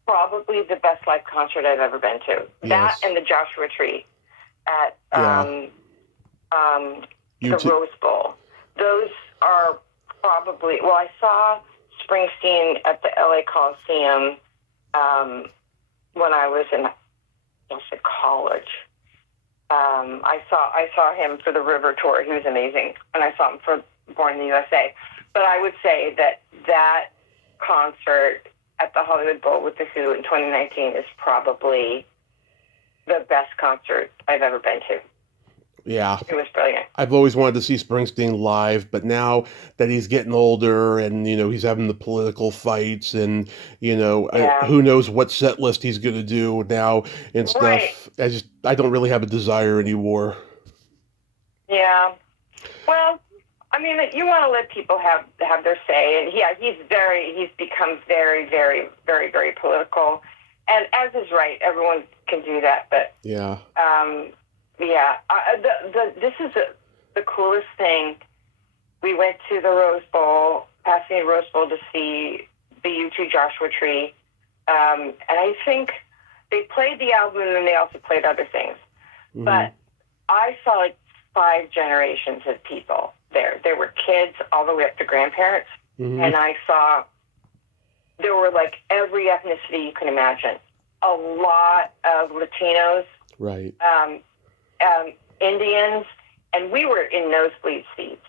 probably the best live concert I've ever been to. Yes. That and the Joshua Tree at the Rose Bowl. Those are probably, well, I saw Springsteen at the LA Coliseum when I was in college. I saw him for the River Tour. He was amazing. And I saw him for Born in the USA. But I would say that concert at the Hollywood Bowl with The Who in 2019 is probably the best concert I've ever been to. Yeah. It was brilliant. I've always wanted to see Springsteen live, but now that he's getting older and, he's having the political fights and, who knows what set list he's going to do now and stuff. Right. I don't really have a desire anymore. Yeah. Well, I mean, you want to let people have their say. And yeah, he's become very, very, very, very political. And as is right, everyone can do that. But yeah. This is the coolest thing. We went to the Rose Bowl, Pasadena Rose Bowl, to see the U2 Joshua Tree. And I think they played the album and then they also played other things. Mm-hmm. But I saw like 5 generations of people there. There were kids all the way up to grandparents. Mm-hmm. And I saw there were like every ethnicity you can imagine. A lot of Latinos. Right. Indians, and we were in nosebleed seats.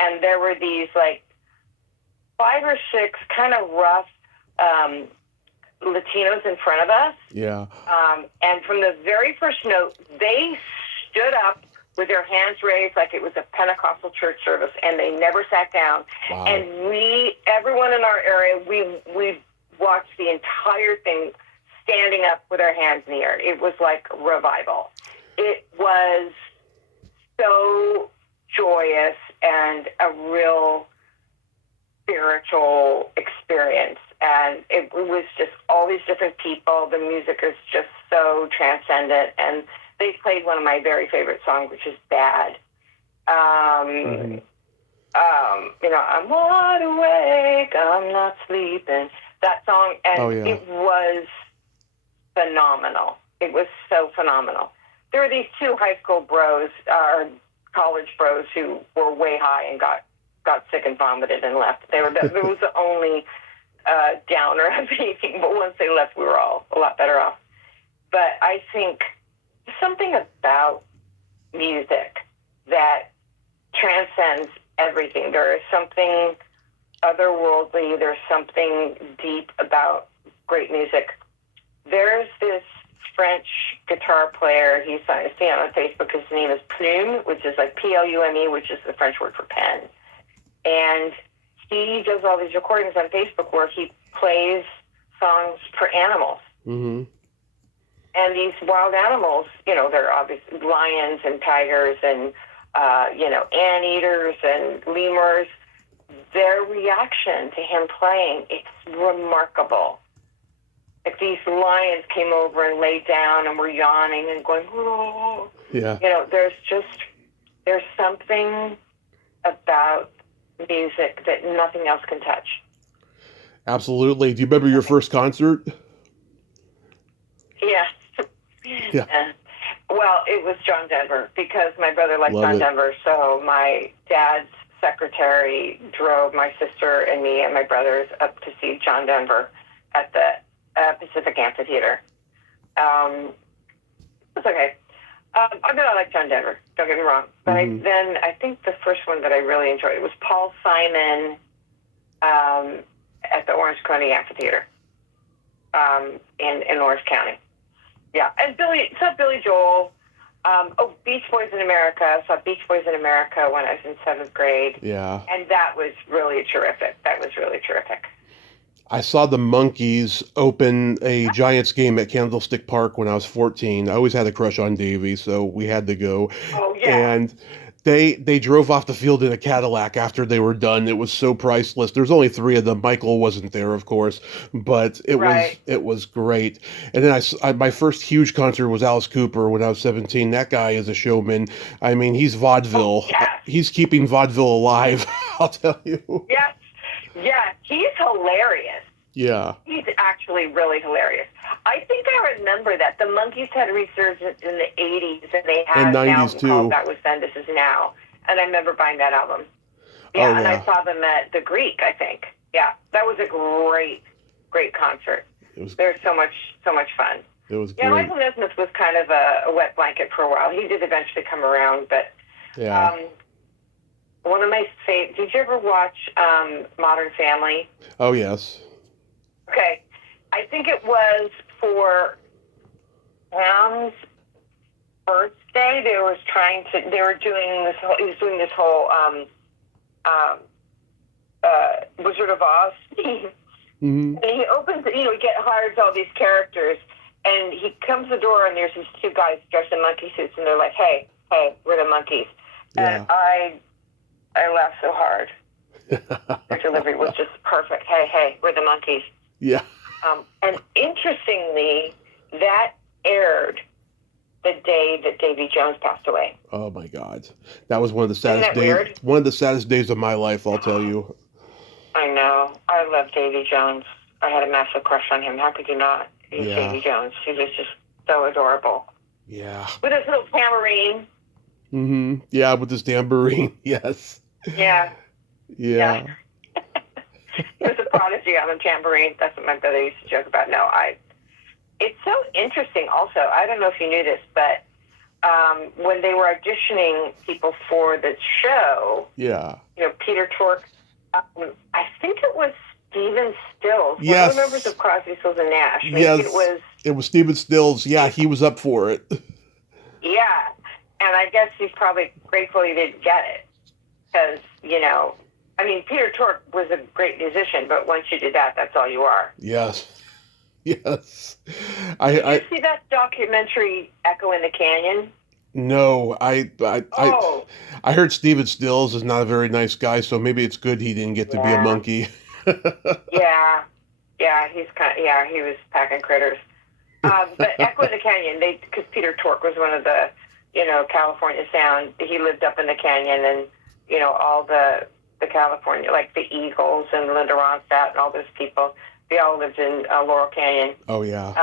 And there were these like 5 or 6 kind of rough Latinos in front of us. Yeah. And from the very first note, they stood up with their hands raised like it was a Pentecostal church service, and they never sat down. Wow. And everyone in our area, we watched the entire thing standing up with our hands in the air. It was like revival. It was so joyous and a real spiritual experience. And it was just all these different people. The music is just so transcendent. And they played one of my very favorite songs, which is Bad. I'm wide awake, I'm not sleeping. That song, and It was phenomenal. It was so phenomenal. There were these 2 high school bros, or college bros, who were way high and got sick and vomited and left. It was the only downer of anything, but once they left, we were all a lot better off. But I think something about music that transcends everything. There is something otherworldly. There's something deep about great music. There's this French guitar player. He's seen on Facebook. His name is Plume, which is like Plume, which is the French word for pen. And he does all these recordings on Facebook where he plays songs for animals. Mm-hmm. And these wild animals, they're obviously lions and tigers and, anteaters and lemurs. Their reaction to him playing, it's remarkable. Like these lions came over and laid down and were yawning and going, oh. Yeah. There's something about music that nothing else can touch. Absolutely. Do you remember your first concert? Yeah. Yeah. Well, it was John Denver because my brother liked John Denver. So my dad's secretary drove my sister and me and my brothers up to see John Denver at the Pacific Amphitheater. It's okay. I know I like John Denver. Don't get me wrong. But I think the first one that I really enjoyed was Paul Simon at the Orange County Amphitheater in Orange County. Yeah, and Billy Joel. Beach Boys in America. I saw Beach Boys in America when I was in 7th grade. Yeah. And that was really terrific. I saw the Monkees open a Giants game at Candlestick Park when I was 14. I always had a crush on Davey, so we had to go. Oh, yeah. And they drove off the field in a Cadillac after they were done. It was so priceless. There's only 3 of them. Michael wasn't there, of course, but it was great. And then my first huge concert was Alice Cooper when I was 17. That guy is a showman. I mean, he's vaudeville. Oh, yes. He's keeping vaudeville alive, I'll tell you. Yes. Yeah, he's hilarious. Yeah. He's actually really hilarious. I think I remember that. The Monkees had a resurgence in the 80s, and they had an album called That Was Then, This Is Now. And I remember buying that album. Yeah, and I saw them at the Greek, I think. Yeah, that was a great concert. They were so much fun. It was great. Yeah, Michael Nesmith was kind of a wet blanket for a while. He did eventually come around, but one of my favorites. Did you ever watch Modern Family? Oh, yes. Okay. I think it was for Pam's birthday. He was doing this whole Wizard of Oz theme. And he opens it, he hires all these characters, and he comes to the door, and there's these 2 guys dressed in monkey suits, and they're like, hey, we're the monkeys. Yeah. And I laughed so hard. Their delivery was just perfect. Hey, we're the monkeys. Yeah. And interestingly, that aired the day that Davy Jones passed away. Oh my God, that was one of the saddest days. Weird? One of the saddest days of my life, I'll tell you. I know. I love Davy Jones. I had a massive crush on him. How could you not? Davy Jones. He was just so adorable. Yeah. With his little tambourine. Yeah, with his tambourine. Yes. Yeah. Yeah. He was a prodigy on the tambourine. That's what my brother used to joke about. No, it's so interesting also. I don't know if you knew this, but when they were auditioning people for the show, Peter Tork, I think it was Stephen Stills. Yes. One of the members of Crosby, Stills and Nash. Yes. It was Stephen Stills. Yeah, he was up for it. Yeah. And I guess he's probably grateful he didn't get it. Because, Peter Tork was a great musician, but once you did that, that's all you are. Yes. Did you see that documentary, Echo in the Canyon? No, I heard Stephen Stills is not a very nice guy, so maybe it's good he didn't get to be a monkey. Yeah, he was packing critters. But Echo in the Canyon, because Peter Tork was one of the, California sound. He lived up in the canyon, and all the California, like the Eagles and Linda Ronstadt and all those people. They all lived in Laurel Canyon. Oh, yeah.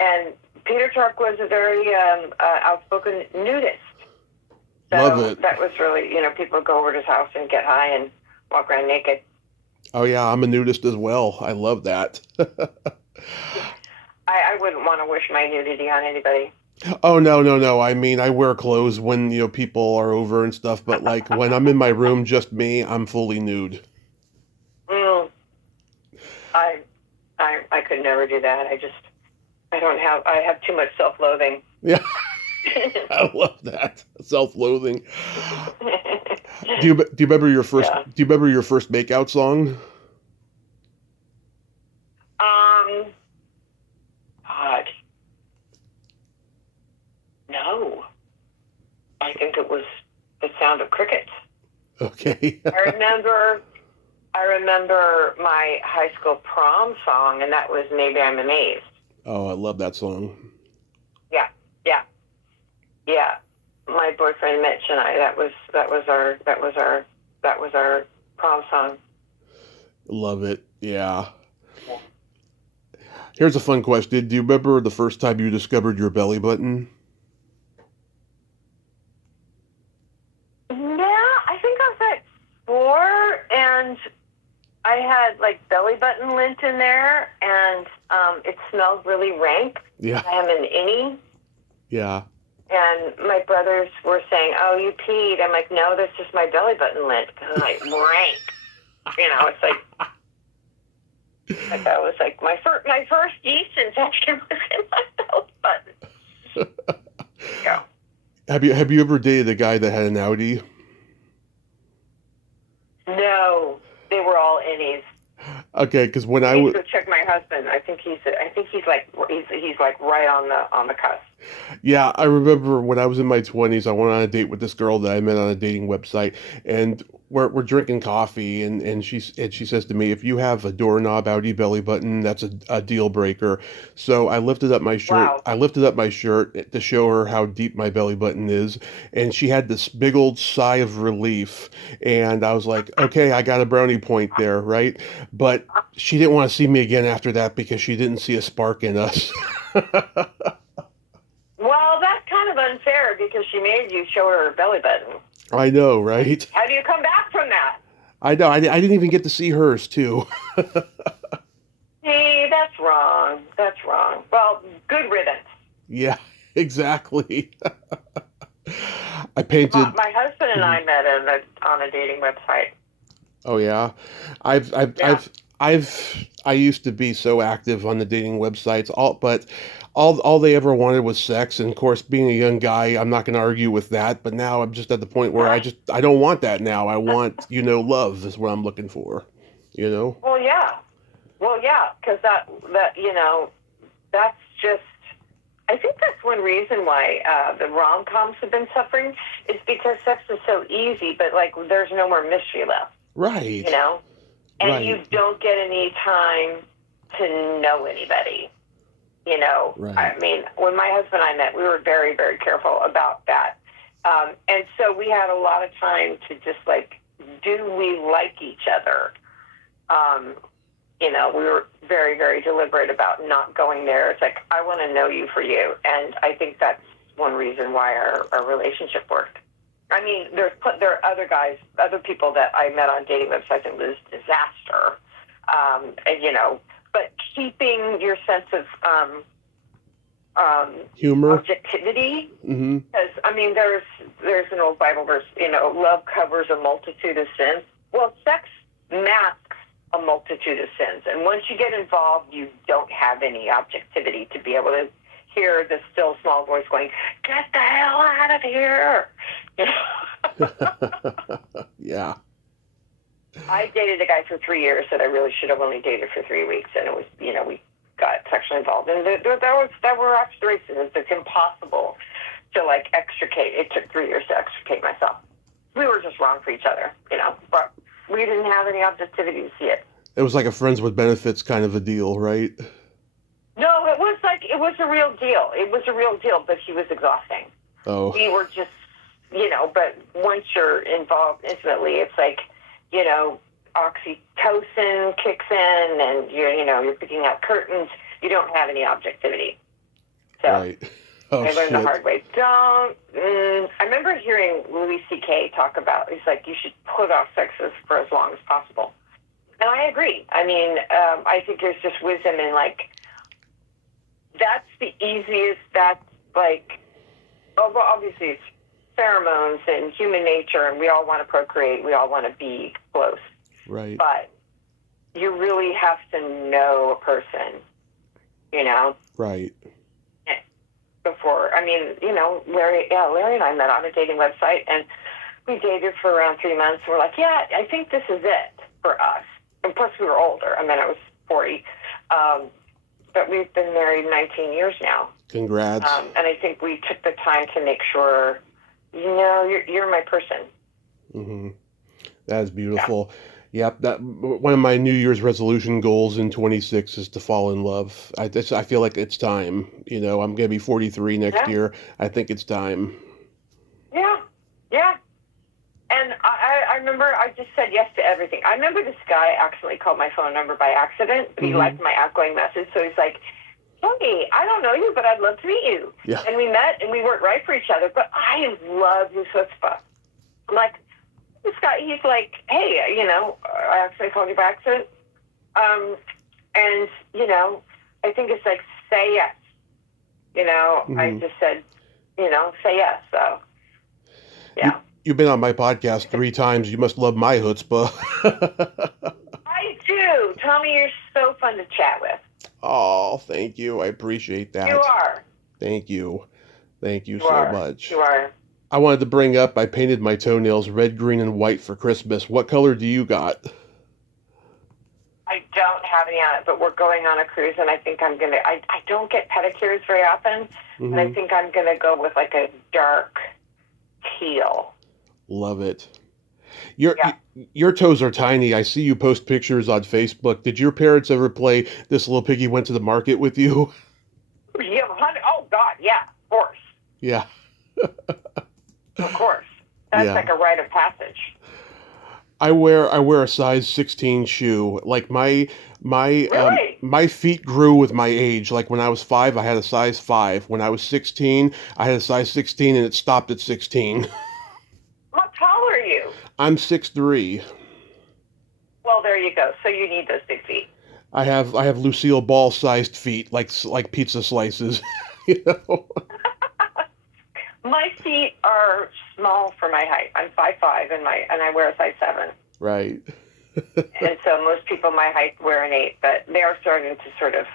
And Peter Tork was a very outspoken nudist. So love it. That was really, people would go over to his house and get high and walk around naked. Oh, yeah, I'm a nudist as well. I love that. I wouldn't want to wish my nudity on anybody. Oh, no. I mean, I wear clothes when, people are over and stuff, but like when I'm in my room, just me, I'm fully nude. I could never do that. I have too much self-loathing. Yeah. I love that. Self-loathing. Do you remember your first Do you remember your first makeout song? God. No. I think it was The Sound of Crickets. Okay. I remember my high school prom song, and that was Maybe I'm Amazed. Oh, I love that song. Yeah. My boyfriend Mitch and I, that was our prom song. Love it. Yeah. Here's a fun question. Do you remember the first time you discovered your belly button? Yeah, I think I was at 4, and I had like belly button lint in there, and it smelled really rank. Yeah. I have an innie. Yeah. And my brothers were saying, "Oh, you peed." I'm like, "No, that's just my belly button lint." Because I'm like, rank. It's like that was like my first yeast infection was in my belly button. Yeah. Have you ever dated a guy that had an Audi? No, they were all innies. Okay, because when I need to check my husband. I think he's like right on the cusp. Yeah, I remember when I was in my 20s, I went on a date with this girl that I met on a dating website, and we're drinking coffee, and she says to me, "If you have a doorknob outie belly button, that's a deal breaker." So I lifted up my shirt. Wow. I lifted up my shirt to show her how deep my belly button is, and she had this big old sigh of relief, and I was like, "Okay, I got a brownie point there, right?" But she didn't want to see me again after that because she didn't see a spark in us. Well, that's kind of unfair because she made you show her belly button. I know, right? How do you come back from that? I know. I didn't even get to see hers, too. Hey, that's wrong. That's wrong. Well, good riddance. Yeah, exactly. I painted. My husband and I met on a dating website. Oh yeah, Yeah. I used to be so active on the dating websites. All they ever wanted was sex, and of course, being a young guy, I'm not going to argue with that. But now I'm just at the point where I don't want that now. I want love is what I'm looking for. Well, yeah. Well, yeah, because that that's just. I think that's one reason why the rom-coms have been suffering. Is because sex is so easy, but like there's no more mystery left. Right. And right. you don't get any time to know anybody. Right. I mean, when my husband and I met, we were very, very careful about that. And so we had a lot of time to just like, do we like each other? We were very, very deliberate about not going there. It's like, I want to know you for you. And I think that's one reason why our relationship worked. I mean, there are other people that I met on dating websites, and it was disaster. But keeping your sense of humor, objectivity, because I mean, there's an old Bible verse, love covers a multitude of sins. Well, sex masks a multitude of sins, and once you get involved, you don't have any objectivity to be able to hear the still small voice going, "Get the hell out of here!" Yeah. I dated a guy for 3 years that I really should have only dated for 3 weeks, and it was, we got sexually involved, and that were actually racism. It's impossible to like extricate. It took 3 years to extricate myself. We were just wrong for each other, but we didn't have any objectivity to see it. It was like a friends with benefits kind of a deal, right? No, it was a real deal. It was a real deal, but he was exhausting. Oh. We were just, but once you're involved intimately, it's like, oxytocin kicks in, and you're picking out curtains. You don't have any objectivity. So right. I learned the hard way. I remember hearing Louis C.K. talk about, he's like, you should put off sex for as long as possible. And I agree. I mean, I think there's just wisdom in like, that's the easiest, that's like, well, obviously it's pheromones and human nature, and we all want to procreate, we all want to be close. Right. But you really have to know a person, Right. Before, I mean, Larry and I met on a dating website, and we dated for around 3 months. We're like, yeah, I think this is it for us. And plus we were older. I mean, I was 40. But we've been married 19 years now. Congrats. And I think we took the time to make sure, you're my person. Mm-hmm. That is beautiful. Yeah. Yep. That one of my New Year's resolution goals in 26 is to fall in love. I feel like it's time. I'm gonna be 43 next year. I think it's time. Yeah. Yeah. And I remember I just said yes to everything. I remember this guy accidentally called my phone number by accident, but he liked my outgoing message, so he's like, "Hey, I don't know you, but I'd love to meet you." Yeah. And we met, and we weren't right for each other, but I love his chutzpah. I'm like, this guy, he's like, "Hey, I accidentally called you by accident." And, I think it's like, say yes. I just said, say yes. So, yeah. You've been on my podcast 3 times. You must love my chutzpah. I do. Tommy, you're so fun to chat with. Oh, thank you. I appreciate that. You are. Thank you. Thank you You so are. much. You are. I wanted to bring up, I painted my toenails red, green, and white for Christmas. What color do you got? I don't have any on it, but we're going on a cruise, and I think I'm going to... I don't get pedicures very often, and I think I'm going to go with like a dark teal. Love it. Your toes are tiny. I see you post pictures on Facebook. Did your parents ever play This Little Piggy Went to the Market with you? Yeah, oh, God, yeah, of course. Yeah. Of course. That's like a rite of passage. I wear a size 16 shoe. Like my my feet grew with my age. Like when I was 5, I had a size 5. When I was 16, I had a size 16, and it stopped at 16. How tall are you? I'm 6'3". Well, there you go. So you need those big feet. I have Lucille Ball sized feet, like pizza slices. You know. My feet are small for my height. I'm 5'5", and I wear a size 7. Right. And so most people my height wear an 8, but they are starting to sort of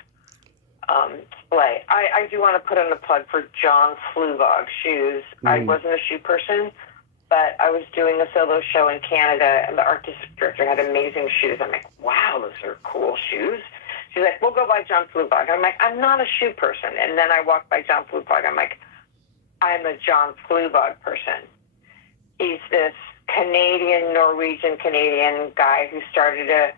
splay. I do want to put in a plug for John Fluvog shoes. I wasn't a shoe person, but I was doing a solo show in Canada, and the artistic director had amazing shoes. I'm like, wow, those are cool shoes. She's like, we'll go by John Fluvog. I'm like, I'm not a shoe person. And then I walked by John Fluvog. I'm like, I'm a John Fluvog person. He's this Norwegian-Canadian guy who started a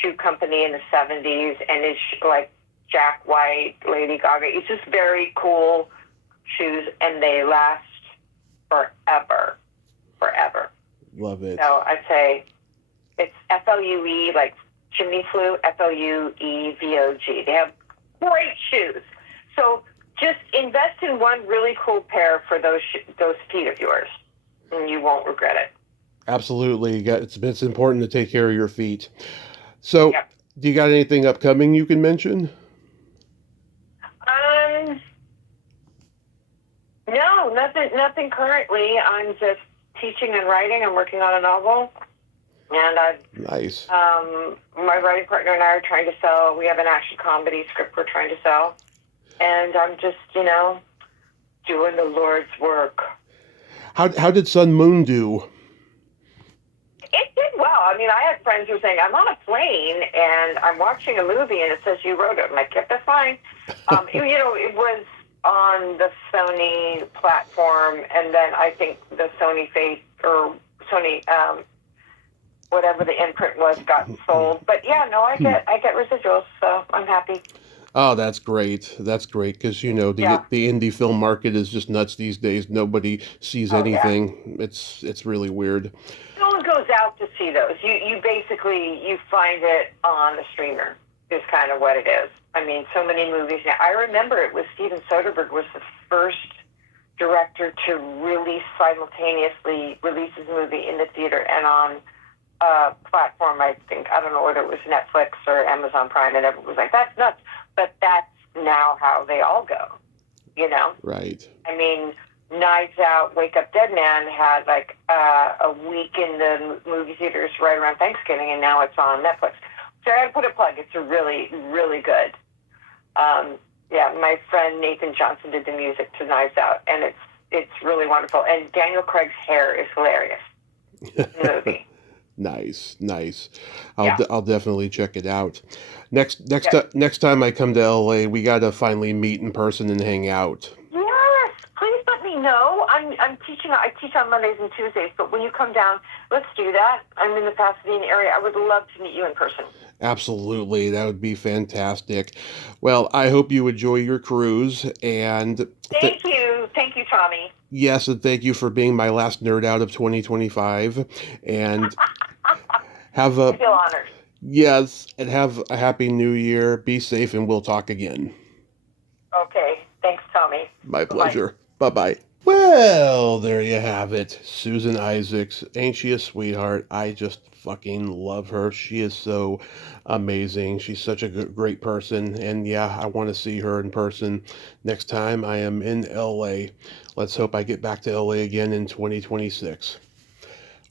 shoe company in the 70s and is like Jack White, Lady Gaga. It's just very cool shoes, and they last forever. Forever. Love it. So I'd say it's FLUE, like chimney flue, FLUEVOG. They have great shoes. So just invest in one really cool pair for those feet of yours, and you won't regret it. Absolutely. It's important to take care of your feet. So, Do you got anything upcoming you can mention? No, nothing currently. I'm just teaching and writing. I'm working on a novel, and nice. My writing partner and I are trying to sell. We have an action comedy script we're trying to sell, and I'm just doing the Lord's work. How did Sun Moon do? It did well. I mean, I had friends who were saying, I'm on a plane and I'm watching a movie and it says you wrote it. I'm like, yep, that's fine. It was on the Sony platform, and then I think the Sony whatever the imprint was got sold. But yeah, no, I get residuals, so I'm happy. Oh, that's great. That's great because the indie film market is just nuts these days. Nobody sees anything. Yeah. It's really weird. No one goes out to see those. You basically find it on the streamer. Is kind of what it is. I mean, so many movies now. I remember it was Steven Soderbergh was the first director to really simultaneously release his movie in the theater and on a platform. I don't know whether it was Netflix or Amazon Prime, and everyone was like, "That's nuts." But that's now how they all go, Right. I mean, Knives Out, Wake Up Dead Man had like a week in the movie theaters right around Thanksgiving, and now it's on Netflix. So I had to put a plug. It's a really, really good. My friend Nathan Johnson did the music to Knives Out, and it's really wonderful. And Daniel Craig's hair is hilarious in the movie. Nice. I'll definitely check it out. Next time I come to LA, we got to finally meet in person and hang out. Yes, please let me know. I'm teaching. I teach on Mondays and Tuesdays, but when you come down, let's do that. I'm in the Pasadena area. I would love to meet you in person. Absolutely, that would be fantastic. Well, I hope you enjoy your cruise, and thank you, Tommy. Yes, and thank you for being my last nerd out of 2025, and I feel honored. Yes, and have a happy new year. Be safe, and we'll talk again. Okay, thanks, Tommy. My pleasure. Bye-bye. Well, there you have it. Susan Isaacs. Ain't she a sweetheart? I just fucking love her. She is so amazing. She's such a great person. And yeah, I want to see her in person next time I am in LA. Let's hope I get back to LA again in 2026.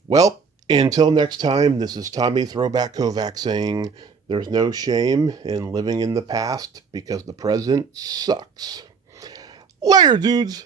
Well, until next time, this is Tommy Throwback Kovac saying there's no shame in living in the past because the present sucks. Later, dudes!